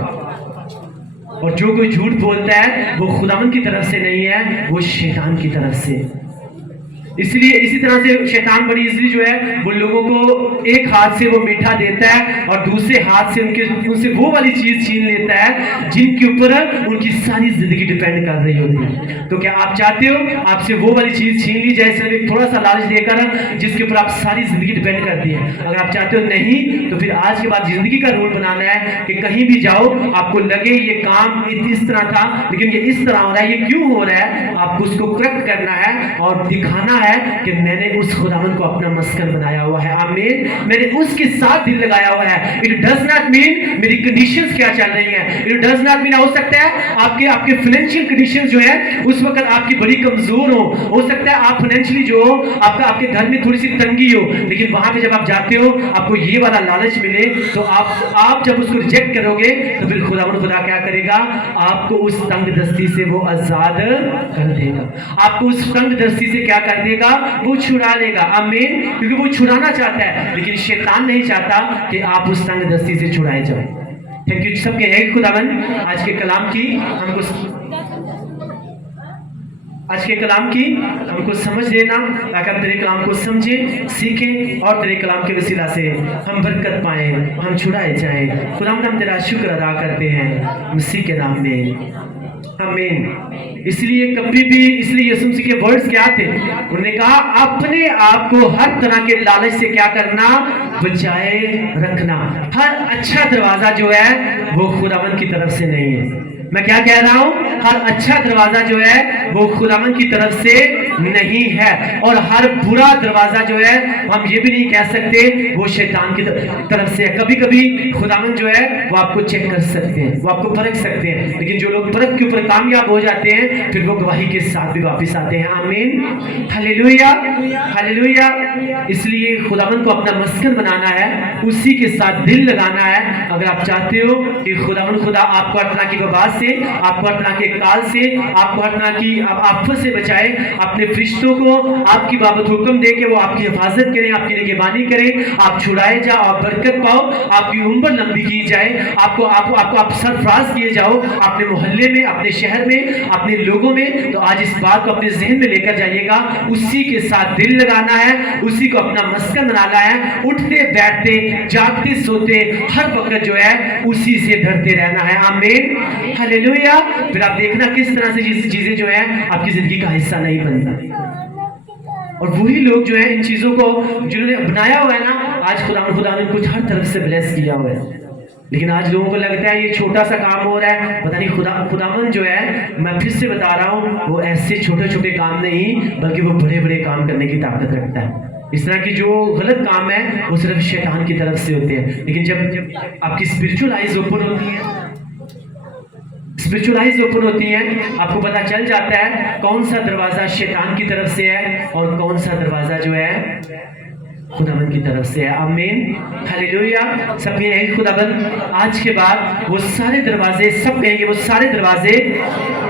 और जो कोई झूठ बोलता है वो खुदावंद की तरफ से नहीं है, वो शैतान की तरफ से। इसलिए इसी तरह से शैतान बड़ी इजली जो है वो लोगों को एक हाथ से वो मीठा देता है और दूसरे हाथ से उनसे वो वाली चीज छीन लेता है जिनके ऊपर उनकी सारी जिंदगी डिपेंड कर रही होती है। तो क्या आप चाहते हो आपसे वो वाली चीज छीन ली जाए, सिर्फ एक थोड़ा सा लालच देकर, जिसके ऊपर आप सारी जिंदगी डिपेंड करती है? अगर आप चाहते हो नहीं, तो फिर आज के बाद जिंदगी का रूल बनाना है कि कहीं भी जाओ आपको लगे ये काम इस तरह था लेकिन ये इस तरह हो रहा है, ये क्यों हो रहा है, आपको उसको करेक्ट करना है और दिखाना है कि मैंने उस खुदावंद को अपना मस्कन बनाया हुआ है। आमीन। मैंने उसके साथ दिल लगाया हुआ है। इट डज नॉट मीन मेरी कंडीशंस क्या चल रही हैं, इट डज नॉट मीन हो सकता है आपके फाइनेंशियल कंडीशंस जो है उस वक्त आपकी बड़ी कमजोर हो सकता है आप फाइनेंशियली जो हो आपके घर में थोड़ी सी तंगी हो, लेकिन वहां पे जब आप जाते हो आपको ये वाला लालच मिले तो आप जब उसको रिजेक्ट करोगे तो फिर खुदा क्या करेगा? आपको उस तंग दस्ती से वो आजाद कर देगा, आपको उस तंग दस्ती से क्या कर देगा? वो छुड़ा लेगा। आमीन। क्योंकि वो छुड़ाना चाहता है लेकिन शैतान नहीं चाहता कि आप उस तंग दस्ती से छुड़ाए जाओ। थैंक यू सबके है खुदावंद आज के कलाम हमको समझ लेना ताकि हम तेरे कलाम को समझें, सीखें और तेरे कलाम के वसीला से हम बरकत पाएं, हम छुड़ाए जाएं। खुदावंद हम तेरा शुक्र अदा करते हैं मसीह के नाम में। आमीन। इसलिए यीशु मसीह के वर्ड्स क्या थे? उन्होंने कहा अपने आप को हर तरह के लालच से क्या करना? बचाए रखना। हर अच्छा दरवाजा जो है वो खुदावंद की तरफ से नहीं है। मैं क्या कह रहा हूं? हर अच्छा दरवाजा जो है वो खुदावंद की तरफ से नहीं है। और हर बुरा दरवाजा जो है हम ये भी नहीं कह सकते वो शैतान की तरफ से है। कभी कभी खुदावन जो है वो आपको चेक कर सकते हैं, वो आपको परख सकते हैं, लेकिन जो लोग परख के ऊपर कामयाब हो जाते हैं फिर वो गवाही के साथ भी वापस आते हैं। आमीन, हालेलुया, हालेलुया। इसलिए खुदावन को अपना मस्कन बनाना है, उसी के साथ दिल लगाना है। अगर आप चाहते हो कि खुदावन खुदा आपको हर तरह की वबा से, आपको हर तरह के काल से, आपको हर तरह की आफत से बचाए, अपने फरिश्तों को आपकी बाबत हुक्म दे के वो आपकी हिफाजत करें, आपकी निगहबानी करें, आप छुड़ाए जाओ, आप बरकत पाओ, आपकी उम्र लंबी की जाए, आपको आपको आपको आप सरफराज किए जाओ अपने मोहल्ले में, अपने शहर में, अपने लोगों में। तो आज इस बात को अपने जहन में लेकर जाइएगा, उसी के साथ दिल लगाना है, उसी को अपना मस्कन बनाना है। उठते बैठते जागते सोते हर वक्त जो है उसी से डरते रहना है। आमीन, हालेलुया। फिर आप देखना किस तरह से चीजें जो है आपकी जिंदगी का हिस्सा नहीं बनती। और वही लोग जो है इन चीजों को जिन्होंने बनाया हुआ है ना, आज खुदा ने कुछ हर तरफ से ब्लेस किया हुआ है, लेकिन आज लोगों को लगता है ये छोटा सा काम हो रहा है, पता नहीं खुदावन जो है, मैं फिर से बता रहा हूँ, वो ऐसे छोटे छोटे काम नहीं बल्कि वो बड़े बड़े काम करने की ताकत रखता है। इस तरह की जो गलत काम है वो सिर्फ शैतान की तरफ से होते हैं, लेकिन जब आपकी स्पिरिचुअल आइज ओपन होती है, स्पिरिचुअल आइज ओपन होती हैं, आपको पता चल जाता है कौन सा दरवाजा शैतान की तरफ से है और कौन सा दरवाजा जो है खुदावन की तरफ से है। आमीन, हालेलुया। सब कहेंगे खुदावन आज के बाद वो सारे दरवाजे, सब कहेंगे वो सारे दरवाजे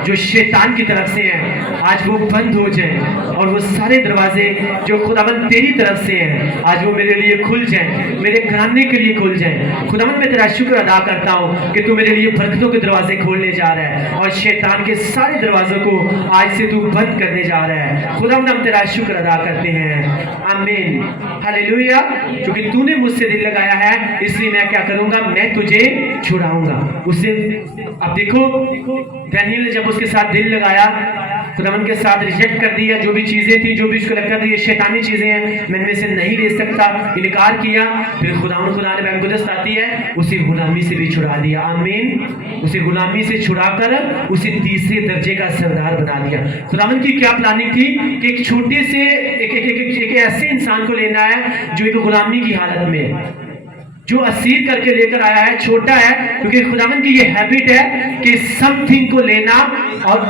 जो शैतान की तरफ से हैं आज वो बंद हो जाएं, और वो सारे दरवाजे जो खुदावन तेरी तरफ से हैं आज वो मेरे लिए खुल जाएं, मेरे घराने के लिए खुल जाएं। खुदावन मैं तेरा शुक्र अदा करता हूँ कि तू मेरे लिए बरकतों के दरवाजे खोलने जा रहा है और शैतान के सारे दरवाजों को आज से तू बंद करने जा रहा है। खुदावन हम तेरा शुक्र अदा करते हैं। आमीन, हालेलुया। क्योंकि तूने मुझसे दिल लगाया है इसलिए मैं क्या करूंगा, मैं तुझे छुड़ाऊंगा। उससे अब देखो दानियल ने जब उसके साथ दिल लगाया, खुदावन के साथ रिजेक्ट कर दिया, जो भी चीजें थी, जो भी उसको लगता था ये शैतानी चीजें हैं, मैं इनमें से नहीं ले सकता, इनकार किया, फिर खुदा ने बैकुदस आती है उसे गुलामी से भी छुड़ा दिया। आमीन, उसे गुलामी से छुड़ाकर उसे तीसरे दर्जे का सरदार बना दिया। खुदावन की क्या प्लानिंग थी कि एक छोटे से एक ऐसे इंसान को लेना है जो एक गुलामी की हालत में है, जो असीर करके लेकर आया है, छोटा है, क्योंकि खुदावन की ये हैबिट है कि समथिंग को लेना और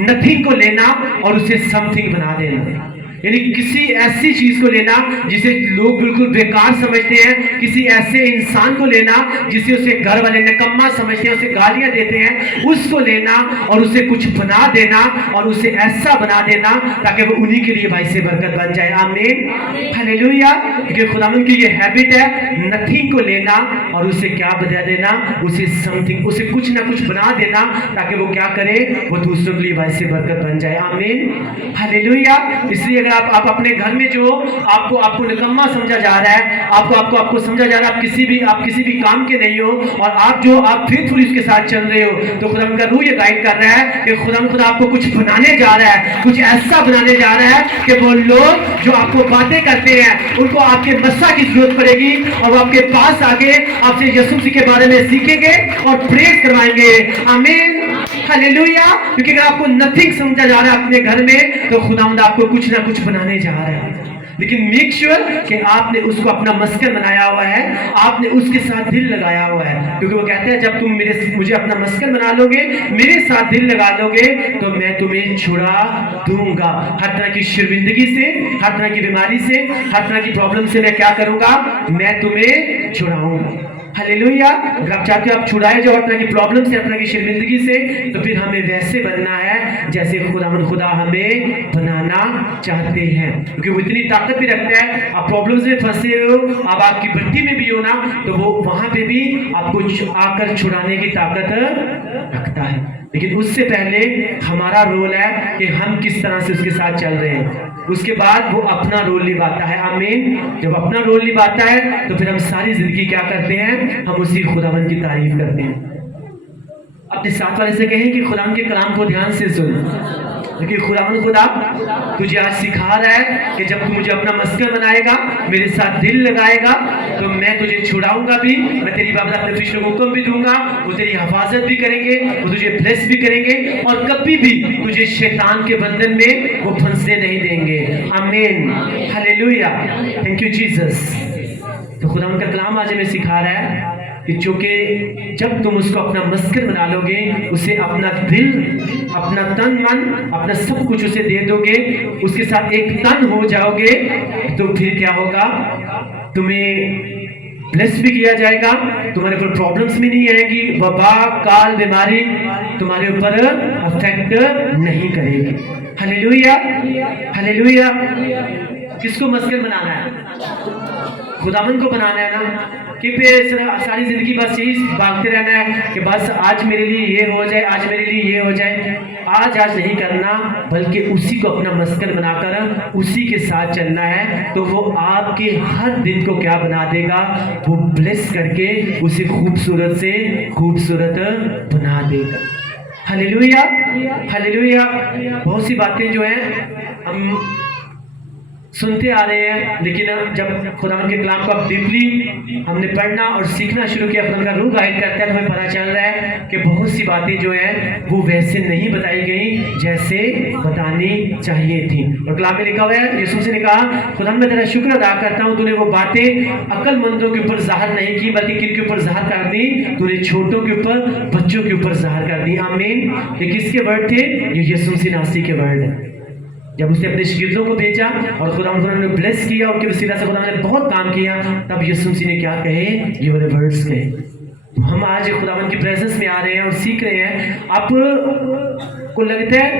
नथिंग को लेना और उसे समथिंग बना देना। यानी किसी ऐसी चीज को लेना जिसे लोग बिल्कुल बेकार समझते हैं, किसी ऐसे इंसान को लेना जिसे उसे घर वाले निकम्मा समझते हैं, उसे गालियां देते हैं, उसको लेना और उसे कुछ बना देना और उसे ऐसा बना देना ताकि वो उन्हीं के लिए भाई से बरकत बन जाए। आमीन, हालेलुया। क्योंकि खुदावन की ये हैबिट है नथिंग को लेना और उसे क्या बना देना, उसे समथिंग, उसे कुछ ना कुछ बना देना ताकि वो क्या करे, वो दूसरों के लिए भाई से बरकत बन जाए। आमीन, हालेलुया। इसलिए अगर आप अपने घर में जो आपको निकम्मा समझा जा रहा है, आपको समझा जा रहा है आप किसी भी काम के नहीं हो और आप फेथफुली उसके साथ चल रहे हो, तो खुदा का रूह ये गाइड कर रहा है कि खुदा आपको कुछ बनाने जा रहा है, कुछ ऐसा बनाने जा रहा है कि वो लोग जो आपको बातें करते हैं उनको आपके मस्सा की जरूरत पड़ेगी और वो आपके पास आके आपसे यीशु मसीह के बारे में सीखेंगे और प्रेज करवाएंगे। आमीन, हालेलुया। क्योंकि अगर आपको नथिंग समझा जा रहा है अपने घर में, तो खुदावंद आपको कुछ ना कुछ बनाने जा रहा है, लेकिन मेक श्योर कि आपने उसको अपना मस्कन बनाया हुआ है, आपने उसके साथ दिल लगाया हुआ है। क्योंकि वो कहते हैं जब तुम मुझे अपना मस्कन बना लोगे, मेरे साथ दिल लगा लोगे, तो मैं तुम्हें छुड़ा दूंगा हर तरह की शर्मिंदगी से, हर तरह की बीमारी से, हर तरह की प्रॉब्लम से। मैं क्या करूंगा, मैं तुम्हें छुड़ाऊंगा। हालेलुया। अगर आप चाहते हो आप छुड़ाए जाओ हर तरह की प्रॉब्लम से, हर तरह की शर्मिंदगी से, तो फिर हमें वैसे बनना है जैसे खुदा हमें बनाना चाहते हैं। क्योंकि वो इतनी ताकत भी रखता है, आप प्रॉब्लम्स में फंसे हो, आप आपकी भट्टी में भी हो ना, तो वो वहां पे भी आपको आकर छुड़ाने की ताकत रखता है। लेकिन उससे पहले हमारा रोल है कि हम किस तरह से उसके साथ चल रहे हैं, उसके बाद वो अपना रोल निभाता है। आमीन। जब अपना रोल निभाता है तो फिर हम सारी जिंदगी क्या करते हैं, हम उसी खुदावन की तारीफ करते हैं। अपने साथ वाले से कहें कि खुदा के कलाम को ध्यान से सुन, क्योंकि खुदावन खुदा तुझे आज सिखा रहा है कि जब तू मुझे अपना मस्कर बनाएगा, मेरे साथ दिल लगाएगा, तो मैं तुझे छुड़ाऊंगा भी, मैं तेरी बाबत अपने फरिश्तों को हुक्म भी दूंगा, वो तेरी हिफाजत भी करेंगे, वो तुझे ब्लेस भी करेंगे, और कभी भी तुझे शैतान के बंधन में वो फंसने नहीं देंगे। आमीन, हालेलुया, थैंक यू जीसस। तो खुदा का कलाम आज हमें सिखा रहा है कि चूंकि जब तुम उसको अपना मस्कर बना लोगे, उसे अपना दिल, अपना तन मन, अपना सब कुछ उसे दे दोगे, उसके साथ एक तन हो जाओगे, तो फिर क्या होगा, तुम्हें ब्लेस भी किया जाएगा, तुम्हारे ऊपर प्रॉब्लम्स भी नहीं आएगी, वबा काल बीमारी तुम्हारे ऊपर अफेक्ट नहीं करेगी। Hallelujah, hallelujah. किसको मस्कर बनाना है? खुदावन को बनाना है ना, कि सारी जिंदगी बस यही भागते रहना है कि बस आज मेरे लिए ये हो जाए, आज मेरे लिए ये हो जाए। आज नहीं करना, बल्कि उसी को अपना मस्कर बनाकर उसी के साथ चलना है, तो वो आपके हर दिन को क्या बना देगा, वो ब्लेस करके उसे खूबसूरत से खूबसूरत बना देगा। Hallelujah, hallelujah. बहुत सी बातें जो हैं हम सुनते आ रहे हैं, लेकिन जब खुदा के कलाम को अब डीपली हमने पढ़ना और सीखना शुरू किया, खुदा का रूह गाइड करता है, तो हमें पता चल रहा है कि बहुत सी बातें जो है वो वैसे नहीं बताई गई जैसे बतानी चाहिए थी। और कलाम में लिखा हुआ है, यीशु से ने कहा, खुदा मैं तेरा शुक्र अदा करता हूँ, तूने वो बातें अक्लमंदों के ऊपर ज़ाहिर नहीं की, बल्कि किन के ऊपर ज़ाहिर कर दी, तूने छोटों के ऊपर, बच्चों के ऊपर ज़ाहिर कर दी। आमीन। ये किसके वर्ड थे? ये यीशु मसीह के वर्ड है। जब उसने अपने शागिर्दों को भेजा और खुदा ने ब्लेस किया, उनके वसीला से खुदा ने बहुत काम किया, तब यीशु मसीह ने क्या कहे, ये वाले वर्ड्स कहे। तो हम आज खुदावन की प्रेजेंस में आ रहे हैं और सीख रहे हैं। आपको लगता है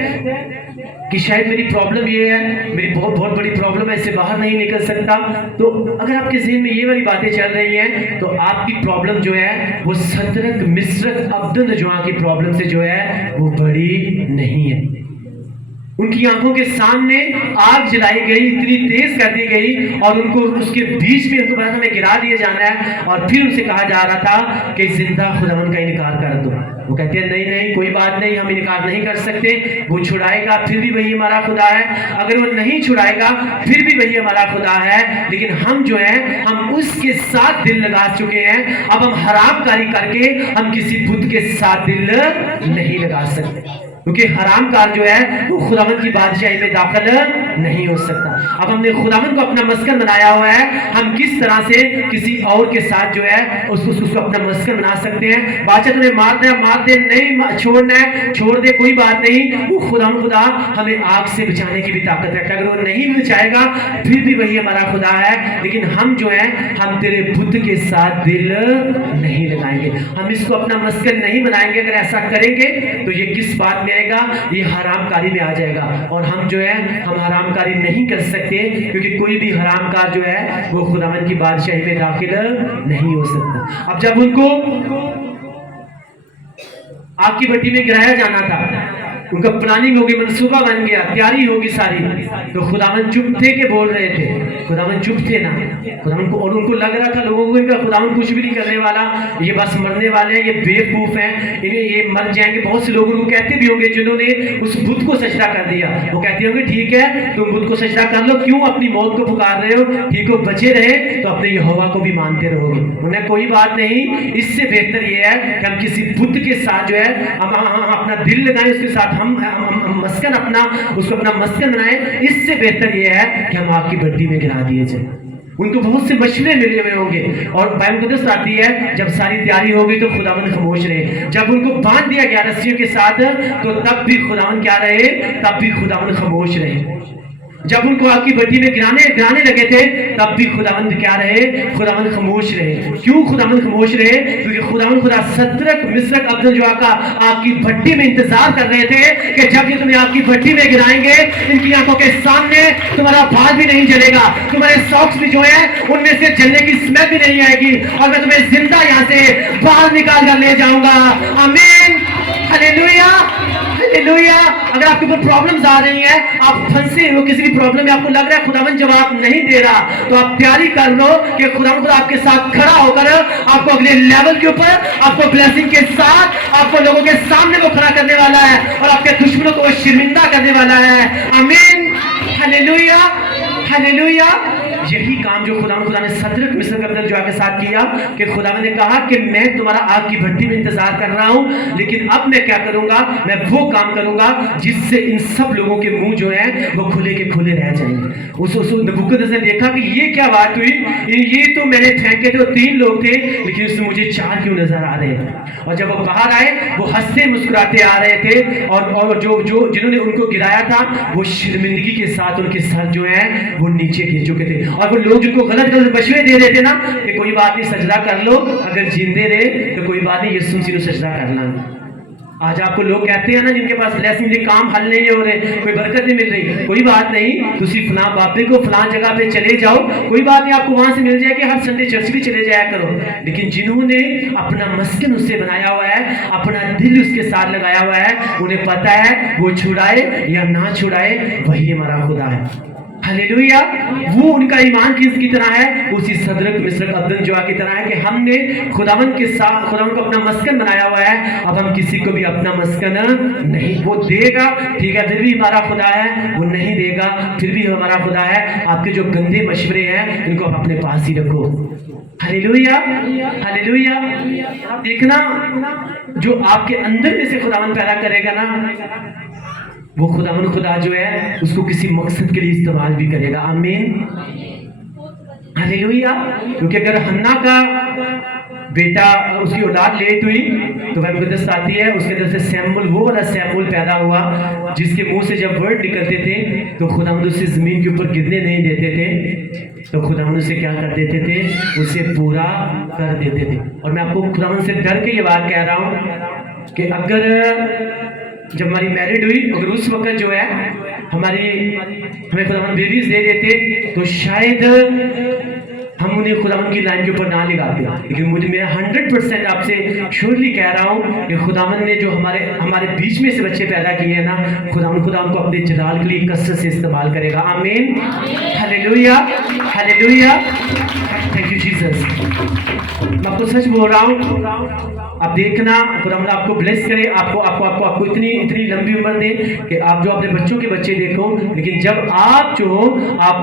कि शायद मेरी प्रॉब्लम ये है, मेरी बहुत बड़ी प्रॉब्लम है, इससे बाहर नहीं निकल सकता, तो अगर आपके ज़हन में ये वाली बातें चल रही हैं, तो आपकी प्रॉब्लम जो है वो सदरक मिसरक अब्दुल जुआ की प्रॉब्लम से जो है वो बड़ी नहीं है। उनकी आंखों के सामने आग जलाई गई, इतनी तेज कर दी गई, और उनको उसके बीच में उनको हमें गिरा दिया जाना है, और फिर उनसे कहा जा रहा था कि जिंदा खुदावन का इनकार कर दो। वो कहते हैं नहीं नहीं, कोई बात नहीं, हम इनकार नहीं कर सकते, वो छुड़ाएगा, फिर भी वही हमारा खुदा है। अगर वो नहीं छुड़ाएगा, फिर भी वही हमारा खुदा है, लेकिन हम जो है हम उसके साथ दिल लगा चुके हैं। अब हम हरामकारी करके हम किसी बुत के साथ दिल नहीं लगा सकते, क्योंकि हरामकार जो है वो खुदावन की बादशाही में दाखिल नहीं हो सकता। अब हमने खुदावन को अपना मस्कन बनाया हुआ है, हम किस तरह से किसी और के साथ जो है उसको अपना मस्कन बना सकते हैं। बादशाह तुम्हें मार दे नहीं, छोड़ना है छोड़ दे, कोई बात नहीं, वो खुदा हमें आग से बचाने की भी ताकत रखता है। अगर वो नहीं बचाएगा, फिर भी वही हमारा खुदा है, लेकिन हम जो है हम तेरे बुत के साथ दिल नहीं लगाएंगे, हम इसको अपना मस्कन नहीं बनाएंगे। अगर ऐसा करेंगे तो ये किस बात में आएगा, ये हरामकारी में आ जाएगा, और हम जो है हम हरामकारी नहीं कर सकते, क्योंकि कोई भी हरामकार जो है वो खुदावन की बादशाही में दाखिल नहीं हो सकता। अब जब उनको आग की भट्टी में गिराया जाना था, उनका प्लानिंग होगी, मनसूबा बन गया, तैयारी होगी सारी, तो खुदावन चुप थे के बोल रहे थे, खुदावन चुप थे ना, खुदावन को, और उनको लग रहा था लोगों को इनका खुदावन कुछ भी नहीं करने वाला, ये बस मरने वाले हैं, ये बेवकूफ हैं, इन्हें ये मर जाएंगे। बहुत से लोग उनको कहते भी होंगे जिन्होंने उस बुत को सजदा कर दिया, वो कहते होंगे ठीक है तुम बुत को सजदा कर लो, क्यों अपनी मौत को पुकार रहे हो, ठीक हो, बचे रहे तो अपने यहोवा को भी मानते रहोगे। उन्हें कोई बात नहीं, इससे बेहतर ये है कि हम किसी बुत के साथ जो है हम अपना दिल लगाएं, उसके साथ हम मस्कन अपना उसको अपना मस्कन बनाएं। इससे बेहतर यह है कि हम आग की भट्टी में गिरा दिए जाए। उनको बहुत से मशवरे मिले हुए होंगे, और बाइबल मुकद्दस आती है जब सारी तैयारी हो गई तो खुदावन खामोश रहे। जब उनको बांध दिया गया रस्सियों के साथ, तो तब भी खुदावन क्या रहे, तब भी खुदावन खामोश रहे। जब उनको आग की भट्टी में गिराने लगे थे, तब भी खुदावंद क्या रहे, खुदावंद खामोश रहे। क्यों खुदावंद खामोश रहे? क्योंकि खुदावंद खुदा सदरक मिसरक अब्दुल का आग की भट्टी में इंतजार कर रहे थे कि जब ये तुम्हें आग की भट्टी में गिराएंगे, इनकी आंखों के सामने तुम्हारा बाल भी नहीं जलेगा, तुम्हारे सॉक्स भी जो है उनमें से जलने की स्मेल भी नहीं आएगी, और मैं तुम्हें जिंदा यहाँ से बाहर निकाल कर ले जाऊंगा। आमीन, हालेलुया, हालेलुया। अगर आपके ऊपर प्रॉब्लम्स आ रही हैं, आप फंसे हो किसी भी प्रॉब्लम में, आपको लग रहा है खुदावन जवाब नहीं दे रहा, तो आप तैयारी कर लो कि खुदावन खुदा आपके साथ खड़ा होकर आपको अगले लेवल के ऊपर, आपको ब्लेसिंग के साथ, आपको लोगों के सामने वो खड़ा करने वाला है और आपके दुश्मनों को वो शर्मिंदा करने वाला है। आमीन, हालेलुया, हालेलुया। यही काम जो खुदा ने सदरक मिस्र के जो के साथ किया कि खुदा ने कहा कि मैं तुम्हारा आग की भट्टी में इंतजार कर रहा हूं, लेकिन अब मैं क्या करूंगा, मैं वो काम करूंगा जिससे इन सब लोगों के मुंह जो है वो खुले के खुले रह जाएंगे। उस नबूकदनेस्सर ने देखा कि ये क्या बात हुई, ये तो मैंने फेंके थे 3 लोग थे, लेकिन उसमें मुझे 4 क्यों नजर आ रहे हैं। और जब वो बाहर आए, वो हंसते मुस्कुराते आ रहे थे, और जो जिन्होंने उनको गिराया था वो शर्मिंदगी के साथ उनके सर जो है वो नीचे गिर चुके थे। और वो लोग जिनको गलत गलत मशवरे दे रहे थे ना कि कोई बात नहीं, सजदा कर लो, अगर जिंदे रहे तो कोई बात नहीं, यीशु मसीह सजदा करना। आज आपको लोग कहते हैं ना, जिनके पास ब्लेसिंग के काम हल नहीं हो रहे, कोई बरकत नहीं मिल रही, कोई बात नहीं, तुसी फलां बाबे को फलां जगह पे चले जाओ, कोई बात नहीं, आपको वहां से मिल जाएगी, हर संडे चर्च भी चले जाया करो। लेकिन जिन्होंने अपना मस्कन उससे बनाया हुआ है, अपना दिल उसके साथ लगाया हुआ है, उन्हें पता है वो छुड़ाए या ना छुड़ाए, वही हमारा खुदा है। हालेलुया। वो उनका ईमान किसकी तरह है, उसी सदरक मिस्र अब्दुल की तरह है कि हमने खुदावन के साथ खुदावन को अपना मस्कन बनाया हुआ है, अब हम किसी को भी अपना मस्कन नहीं, वो देगा ठीक है, फिर भी हमारा खुदा है, वो नहीं देगा फिर भी हमारा खुदा है। आपके जो गंदे मशवरे हैं इनको आप अपने पास ही रखो। Hallelujah, hallelujah. देखना, जो आपके अंदर में से खुदावन पैदा करेगा ना, वो खुदा जो है उसको किसी मकसद के लिए इस्तेमाल भी करेगा। आमीन, हालेलुया। क्योंकि अगर हन्ना का बेटा, उसकी औलाद लेट हुई तो बाइबल मुकद्दस आती है उसके अंदर से सैमुअल, वो वाला सैमुअल पैदा हुआ जिसके मुंह से जब वर्ड निकलते थे तो खुदावंद उसे जमीन के ऊपर गिरने नहीं देते थे, तो खुदावंद उसे क्या कर देते थे, उसे पूरा कर देते थे। और मैं आपको खुदावंद से डर के ये बात कह रहा हूँ कि अगर जब हमारी मैरिड हुई, अगर उस वक्त जो है हमें खुदावंद बेबीज दे देते तो शायद हम उन्हें खुदावंद की लाइन के ऊपर ना लगाते। लेकिन मैं 100% आपसे श्योरली कह रहा हूँ कि खुदावंद ने जो हमारे बीच में से बच्चे पैदा किए हैं ना, खुदावंद को अपने जलाल के लिए कसरत से इस्तेमाल करेगा। आमीन, hallelujah, hallelujah. Thank you Jesus. मैं आपको सच बोल रहा हूँ, आप देखना खुदावंद आपको ब्लेस करे, आपको इतनी लंबी उम्र दे कि आप जो अपने बच्चों के बच्चे देखो, लेकिन जब आप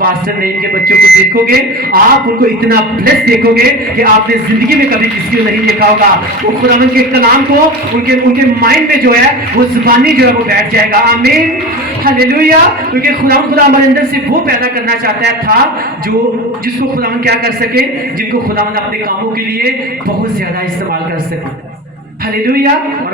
पास्टर नेम के बच्चों को देखोगे, आप उनको इतना ब्लेस देखोगे कि आपने जिंदगी में कभी किसी को नहीं देखा होगा। वो खुदावंद के कलाम को उनके माइंड में जो है वो जुबानी जो है वो बैठ जाएगा। आमीन, हालेलुया। क्योंकि खुदावंद हमारे अंदर से वो पैदा करना चाहता था जिसको खुदावंद क्या कर सके, जिनको खुदावंद अपने कामों के लिए बहुत ज्यादा इस्तेमाल कर सके। हालेलुया। और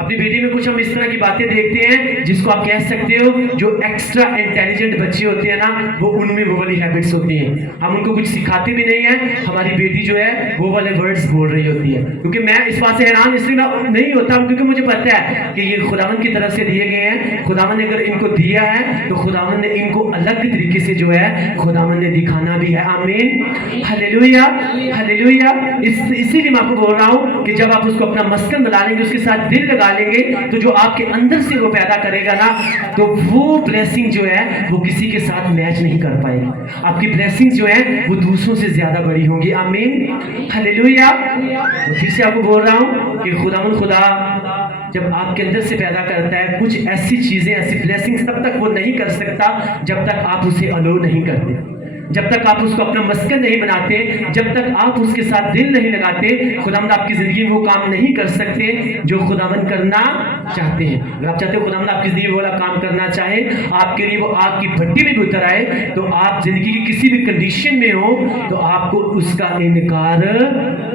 अपनी बेटी में कुछ हम इस तरह की बातें देखते हैं जिसको आप कह सकते हो जो एक्स्ट्रा इंटेलिजेंट बच्चे होते हैं ना, वो उनमें वो वाली हैबिट्स होती हैं। हम उनको कुछ सिखाते भी नहीं है, हमारी बेटी जो है वो वाले वर्ड्स बोल रही होती है। क्योंकि मैं इस बात से हैरान इसलिए नहीं होता हूं क्योंकि मुझे पता है कि ये खुदावंद की तरफ से दिए गए हैं। खुदावंद ने अगर इनको दिया है तो खुदावंद ने इनको अलग तरीके से जो है खुदावंद ने दिखाना भी है। आमीन, हालेलुया, हालेलुया। इसीलिए मैं आपको बोल रहा हूं कि जब आप उसको अपना मस्कन बना लेंगे, उसके साथ दिल लगा लेंगे, तो जो आपके अंदर से वो पैदा करेगा ना, तो वो ब्लेसिंग जो है वो किसी के साथ मैच नहीं कर पाएगी। आपकी ब्लेसिंग जो है वो दूसरों से ज्यादा बड़ी होंगी। आमीन, हालेलुया। तो फिर से आपको बोल रहा हूं कि खुदा जब आपके अंदर से पैदा करता है कुछ ऐसी चीजें, ऐसी ब्लेसिंग्स, तब तक वो नहीं कर सकता जब तक आप उसे अलो नहीं करते, जब तक आप उसको अपना मस्कन नहीं बनाते, जब तक आप उसके साथ दिल नहीं लगाते, खुदावंद आपकी जिंदगी में वो काम नहीं कर सकते जो खुदावंद करना चाहते हैं। अगर आप चाहते हो खुदावंद आपकी जिंदगी में वाला काम करना चाहे, आपके लिए वो आग की भट्टी में भी उतर आए, तो आप जिंदगी की किसी भी कंडीशन में हो तो आपको उसका इनकार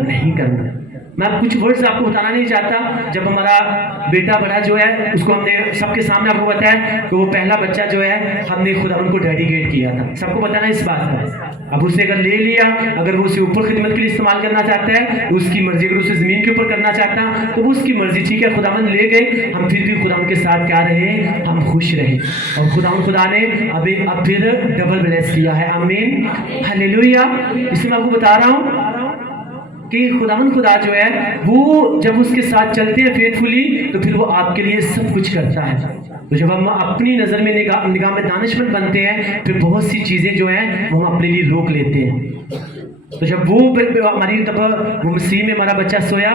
नहीं करना। मैं कुछ वर्ड्स आपको बताना नहीं चाहता। जब हमारा बेटा बड़ा जो है उसको हमने सबके सामने आपको बताया कि वो पहला बच्चा जो है हमने खुदावंद को डेडिकेट किया था, सबको बताना इस बात का। अब उसने अगर ले लिया, अगर वो उसे ऊपर खिदमत के लिए इस्तेमाल करना चाहता है तो उसकी मर्जी, अगर उसे जमीन के ऊपर करना चाहता तो वो उसकी मर्जी, ठीक है। खुदावंद ले गए, हम फिर भी खुदावंद के साथ क्या रहे, हम खुश रहे। और खुदा ने अब फिर डबल ब्लेस किया है। आमीन, हालेलुया। इसलिए मैं आपको बता रहा हूँ कि खुदावन खुदा जो है वो जब उसके साथ चलते हैं फेथफुली, तो फिर वो आपके लिए सब कुछ करता है। तो जब हम अपनी नज़र में निगाह में दानिशमंद बनते हैं, फिर बहुत सी चीज़ें जो हैं वो हम अपने लिए रोक लेते हैं। तो जब वो हमारी तब वो मसीह में हमारा बच्चा सोया,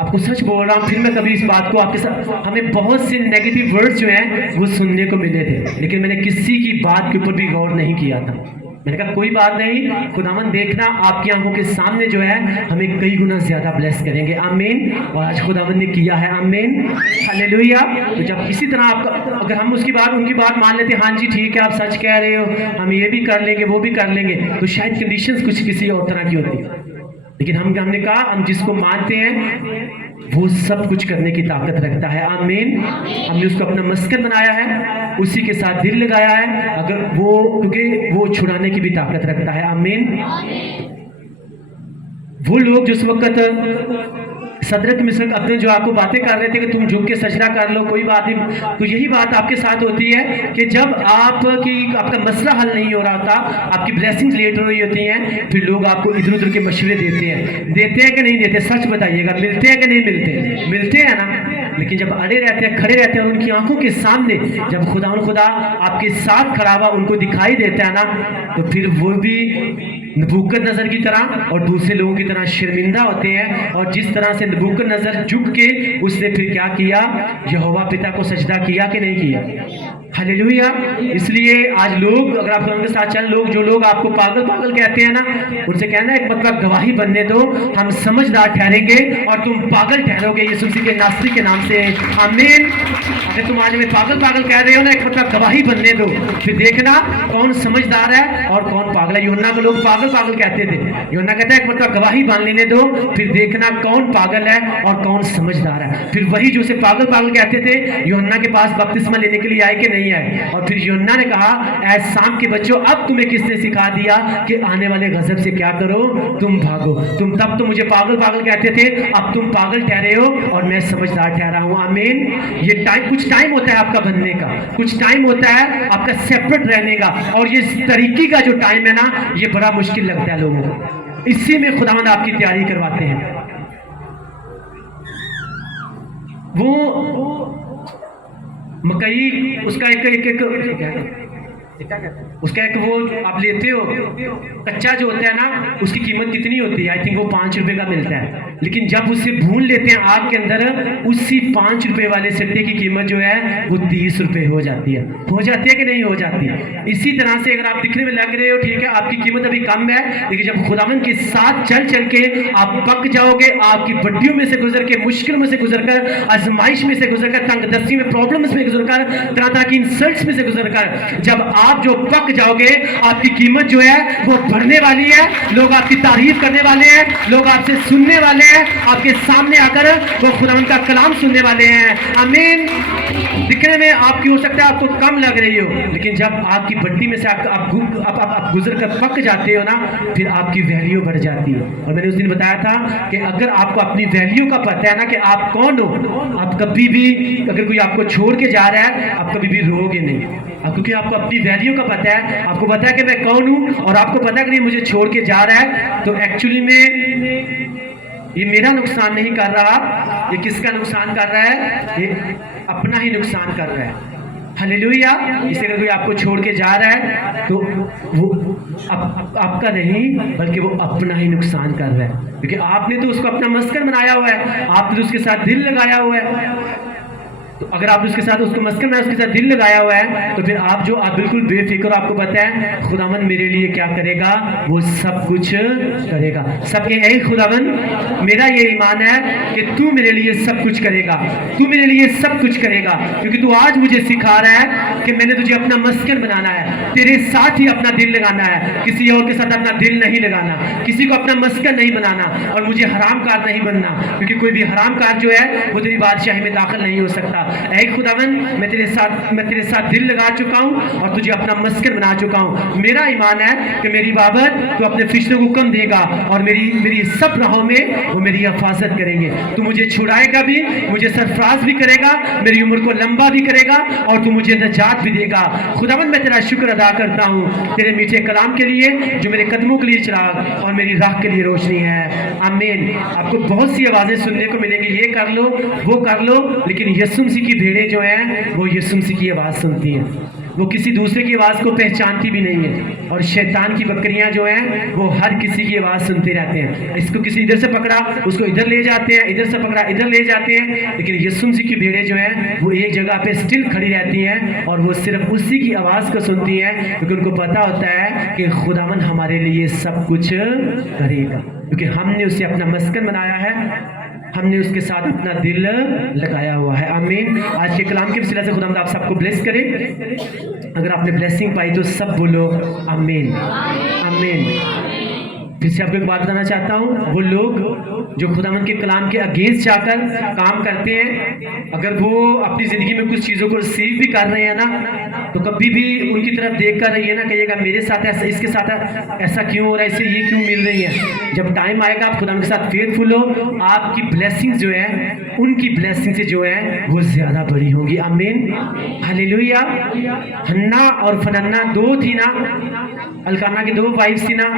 आपको सच बोल रहा हूँ, फिर मैं कभी इस बात को आपके साथ, हमें बहुत से नेगेटिव वर्ड्स जो हैं वो सुनने को मिले थे, लेकिन मैंने किसी की बात के ऊपर भी गौर नहीं किया था। मैंने कहा कोई बात नहीं, खुदावन देखना आपकी आंखों के सामने जो है हमें कई गुना ज्यादा ब्लेस करेंगे। आमीन। और आज खुदावन ने किया है। आमीन, हालेलुया। तो जब इसी तरह आप अगर हम उनकी बात मान लेते, हाँ जी ठीक है आप सच कह रहे हो, हम ये भी कर लेंगे वो भी कर लेंगे, तो शायद कंडीशंस कुछ किसी और तरह की होती। लेकिन हमने कहा हम जिसको मानते हैं वो सब कुछ करने की ताकत रखता है। आमीन। हमने उसको अपना मस्कन बनाया है, उसी के साथ दिल लगाया है, अगर वो क्योंकि वो छुड़ाने की भी ताकत रखता है। आमीन। वो लोग जिस वक्त सदरत मिस्र अपने जो आपको बातें कर रहे थे कि तुम झुक के सजदा कर लो, कोई बात नहीं, तो यही बात आपके साथ होती है कि जब आपका मसला हल नहीं हो रहा होता, आपकी ब्लेसिंग्स लेट हो रही होती हैं, फिर लोग आपको इधर उधर के मशवरे देते हैं कि नहीं देते? सच बताइएगा, मिलते हैं कि नहीं मिलते? मिलते हैं ना। लेकिन जब अड़े रहते हैं, खड़े रहते हैं, उनकी आंखों के सामने जब खुदा आपके साथ खड़ा हुआ उनको दिखाई देता है ना, तो फिर वो भी नबूकदनेस्सर की तरह और दूसरे लोगों की तरह शर्मिंदा होते हैं। और जिस तरह से नबूकदनेस्सर झुक के उसने फिर क्या किया, यहोवा पिता को सजदा किया कि नहीं किया? हालेलुया। इसलिए आज लोग, अगर आप उनके साथ चल, जो लोग आपको पागल कहते हैं ना, उनसे कहना एक मतलब गवाही बनने दो, हम समझदार ठहरेंगे और तुम पागल ठहरोगे यीशु मसीह के नासरी के नाम से। आमीन। अगर तुम आज में पागल कह रहे हो ना, एक मतलब गवाही बनने दो, फिर देखना कौन समझदार है और कौन पागल है। यूहन्ना को लोग पागल कहते थे, यूहन्ना कहता है एक मतलब गवाही बांध लेने दो, फिर देखना कौन पागल है और कौन समझदार है। फिर वही जो से पागल कहते थे, यूहन्ना के पास बपतिस्मा लेने के लिए आए कि नहीं आए? और फिर यूहन्ना ने कहा, ऐ शाम के बच्चों, अब तुम्हें किसने सिखा दिया कि आने वाले गजब से क्या करो? तुम भागो। तुम तब तो मुझे पागल कहते थे, अब तुम पागल ठहरे हो और मैं समझदार ठहरा हूं। आमीन। ये कुछ टाइम होता है आपका बनने का, कुछ टाइम होता है आपका सेपरेट रहने का, और ये तरीके का जो टाइम है ना, ये बड़ा मुश्किल लगता है लोगों को। इसी में खुदावंद आपकी तैयारी करवाते हैं। वो मकई उसका उसका एक वो आप लेते हो कच्चा जो होता है ना, उसकी कीमत कितनी होती है? आई थिंक वो 5 रुपए का मिलता है। लेकिन जब उसे भून लेते हैं आग के अंदर, उसी 5 रुपए वाले सट्टे की कीमत जो है वो 30 रुपए हो जाती है कि नहीं हो जाती? इसी तरह से अगर आप दिखने में लग रहे हो ठीक है, आपकी कीमत अभी कम है, लेकिन जब खुदावंद के साथ चल के आप पक जाओगे, आपकी बड्डियों में से गुजर के, मुश्किल में से गुजर कर, आजमाइश में से गुजर कर, तंगदस्ती में, प्रॉब्लम्स में गुजर कर, तरह तरह की इंसल्ट्स में से गुजर कर, जब आप जो पक जाओगे, आपकी कीमत जो है वो बढ़ने वाली है। लोग आपकी तारीफ करने वाले हैं, लोग आपसे सुनने वाले हैं, आपके सामने आकर वो खुदावंद का कलाम सुनने वाले हैं। आमीन। दिखने में आपकी हो सकता है आपको कम लग रही हो, लेकिन जब आपकी बड्डी में से आप गुजर कर पक जाते हो ना, फिर आपकी वैल्यू बढ़ जाती है। और मैंने उस दिन बताया था कि अगर आपको अपनी वैल्यू का पता है ना कि आप कौन हो, आप कभी भी, अगर कोई आपको छोड़ के जा रहा है, आप कभी भी रोओगे नहीं, क्योंकि आपको अपनी वैल्यू का पता है। आपको पता है कि मैं कौन हूं, और आपको पता है कि नहीं मुझे छोड़ के जा रहा है, तो एक्चुअली में ये मेरा नुकसान नहीं कर रहा, ये किसका नुकसान कर रहा है? ये अपना ही नुकसान कर रहा है। हालेलुया। इसे अगर कोई आपको छोड़ के जा रहा है तो वो आपका नहीं, बल्कि वो अपना ही नुकसान कर रहा है, क्योंकि आपने तो उसको अपना मस्कन बनाया हुआ है, आपने तो उसके साथ दिल लगाया हुआ है। तो अगर आप उसके साथ उसको मस्कन में उसके साथ दिल लगाया हुआ है, तो फिर आप बिल्कुल बेफिक्र, आपको पता है खुदावंद मेरे लिए क्या करेगा, वो सब कुछ करेगा। सबके यही खुदावंद, मेरा ये ईमान है कि तू मेरे लिए सब कुछ करेगा, तू मेरे लिए सब कुछ करेगा, क्योंकि तू आज मुझे सिखा रहा है कि मैंने तुझे अपना मस्कन बनाना है, तेरे साथ ही अपना दिल लगाना है, किसी और के साथ अपना दिल नहीं लगाना, किसी को अपना मस्कन नहीं बनाना, और मुझे हराम कार नहीं बनना, क्योंकि कोई भी हराम कार जो है वो तेरी बादशाही में दाखिल नहीं हो सकता। ऐ खुदावन मैं तेरे साथ दिल लगा चुका हूँ और तुझे अपना मस्कन बना चुका हूँ। मेरा ईमान है कि मेरी बाबत तू अपने फरिश्तों को कम देगा और मेरी सब राहों में वो मेरी हिफाजत करेंगे। तू मुझे छुड़ाएगा भी, मुझे सरफराज भी करेगा, मेरी उम्र को लंबा भी करेगा और तू मुझे नजात भी देगा। खुदावन मैं तेरा शुक्र अदा करता हूँ तेरे मीठे कलाम के लिए जो मेरे कदमों के लिए चिराग और मेरी राह के लिए रोशनी है। आमीन। आपको बहुत सी आवाजें सुनने को मिलेंगी, ये कर लो वो कर लो, लेकिन यीशु मसीह की भेड़ें जो हैं वो यीशु मसीह की आवाज़ सुनती हैं, वो किसी दूसरे की आवाज़ को पहचानती भी नहीं है। और शैतान की बकरियां जो हैं वो हर किसी की आवाज़ सुनते रहते हैं। इसको किसी इधर से पकड़ा उसको इधर ले जाते हैं, इधर से पकड़ा इधर ले जाते हैं, लेकिन यीशु मसीह की भेड़ें जो हैं वो एक जगह पे स्टिल खड़ी रहती हैं और वो सिर्फ उसी की आवाज़ को सुनती हैं, क्योंकि उनको पता होता है कि खुदावन हमारे लिए सब कुछ करेगा, क्योंकि हमने उसे अपना मस्कन बनाया है, हमने उसके साथ अपना दिल लगाया हुआ है। आमीन। आज के कलाम के वसीला से खुदावंद आप सबको ब्लेस करे। अगर आपने ब्लेसिंग पाई तो सब बोलो आमीन आमीन। फिर से आपको एक बात बताना चाहता हूँ, वो लोग जो खुदावंद के कलाम के अगेंस्ट जाकर काम करते हैं, अगर वो अपनी ज़िंदगी में कुछ चीज़ों को रिसीव भी कर रहे हैं ना, तो कभी भी उनकी तरफ देख कर रहिए ना, कहिएगा मेरे साथ ऐसा, इसके साथ ऐसा क्यों हो रहा है, इसे ये क्यों मिल रही है। जब टाइम आएगा आप खुदावंद के साथ फेथफुल हो, आपकी ब्लेसिंग्स जो है उनकी ब्लेसिंग से जो है वो ज़्यादा बड़ी होंगी। आमीन हालेलुया। हन्ना और फनन्ना दो थी ना, अल्काना की दो वाइफ थी ना।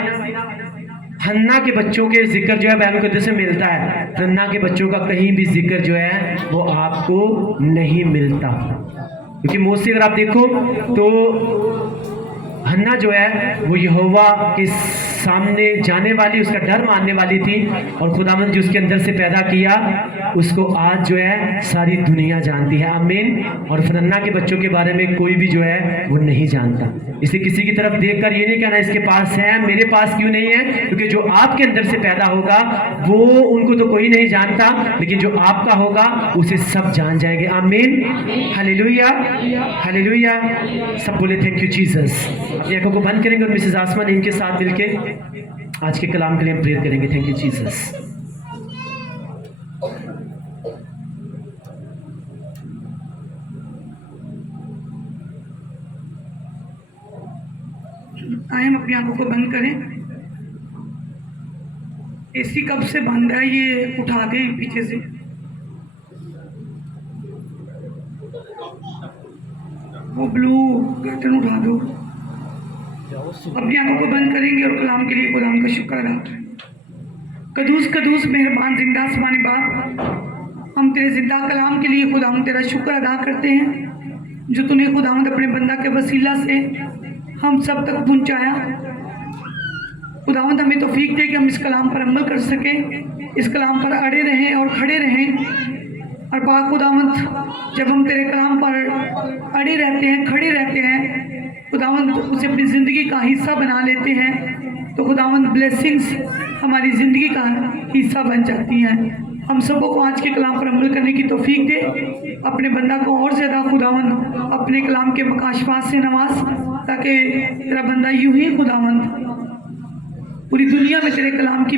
हन्ना के बच्चों के जिक्र जो है बाइबल मुकद्दस में मिलता है, हन्ना के बच्चों का कहीं भी जिक्र जो है वो आपको नहीं मिलता, क्योंकि मोस्टली अगर आप देखो तो हन्ना जो है वो यहोवा के सामने जाने वाली, उसका डर मानने वाली थी, और खुदावंद जो उसके अंदर से पैदा किया उसको आज जो है सारी दुनिया जानती है। आमीन। और फनन्ना के बच्चों के बारे में कोई भी जो है वो नहीं जानता। इसलिए किसी की तरफ देखकर ये नहीं कहना इसके पास है मेरे पास क्यों नहीं है, क्योंकि जो आपके अंदर से पैदा होगा वो उनको तो कोई नहीं जानता, लेकिन जो आपका होगा उसे सब जान जाएंगे। आमीन हालेलुया हालेलुया। सब बोले थैंक यू जीसस। अपनी आंखों को बंद करेंगे और मिसेस आसमा ने इनके साथ मिलके आज के कलाम के लिए हम प्रेयर करेंगे। Thank you Jesus. आए हम अपनी आंखों को बंद करें। एसी कब से बंद है, ये उठा दे पीछे से। वो ब्लू कर्टन उठा दो। अपनी आंखों को बंद करेंगे और कलाम के लिए खुदा का शुक्र अदा करें। कदूस कदूस मेहरबान जिंदा आसमानी बाप, हम तेरे जिंदा कलाम के लिए खुदा तेरा शुक्र अदा करते हैं जो तूने खुदावंद अपने बंदा के वसीला से हम सब तक पहुंचाया। खुदावंद हमें तौफीक दे कि हम इस कलाम पर अमल कर सकें, इस कलाम पर अड़े रहें और खड़े रहें। और पाक खुदावंद जब हम तेरे कलाम पर अड़े रहते हैं, खड़े रहते हैं, खुदावंद उसे अपनी ज़िंदगी का हिस्सा बना लेते हैं, तो खुदावंद ब्लेसिंग्स हमारी ज़िंदगी का हिस्सा बन जाती हैं। हम सबों को आज के कलाम पर अमल करने की तौफीक दे। अपने बंदा को और ज़्यादा खुदावंद अपने कलाम के मकाशफात से नवाज, ताकि तेरा बंदा यूं ही खुदावंद पूरी दुनिया में तेरे कलाम की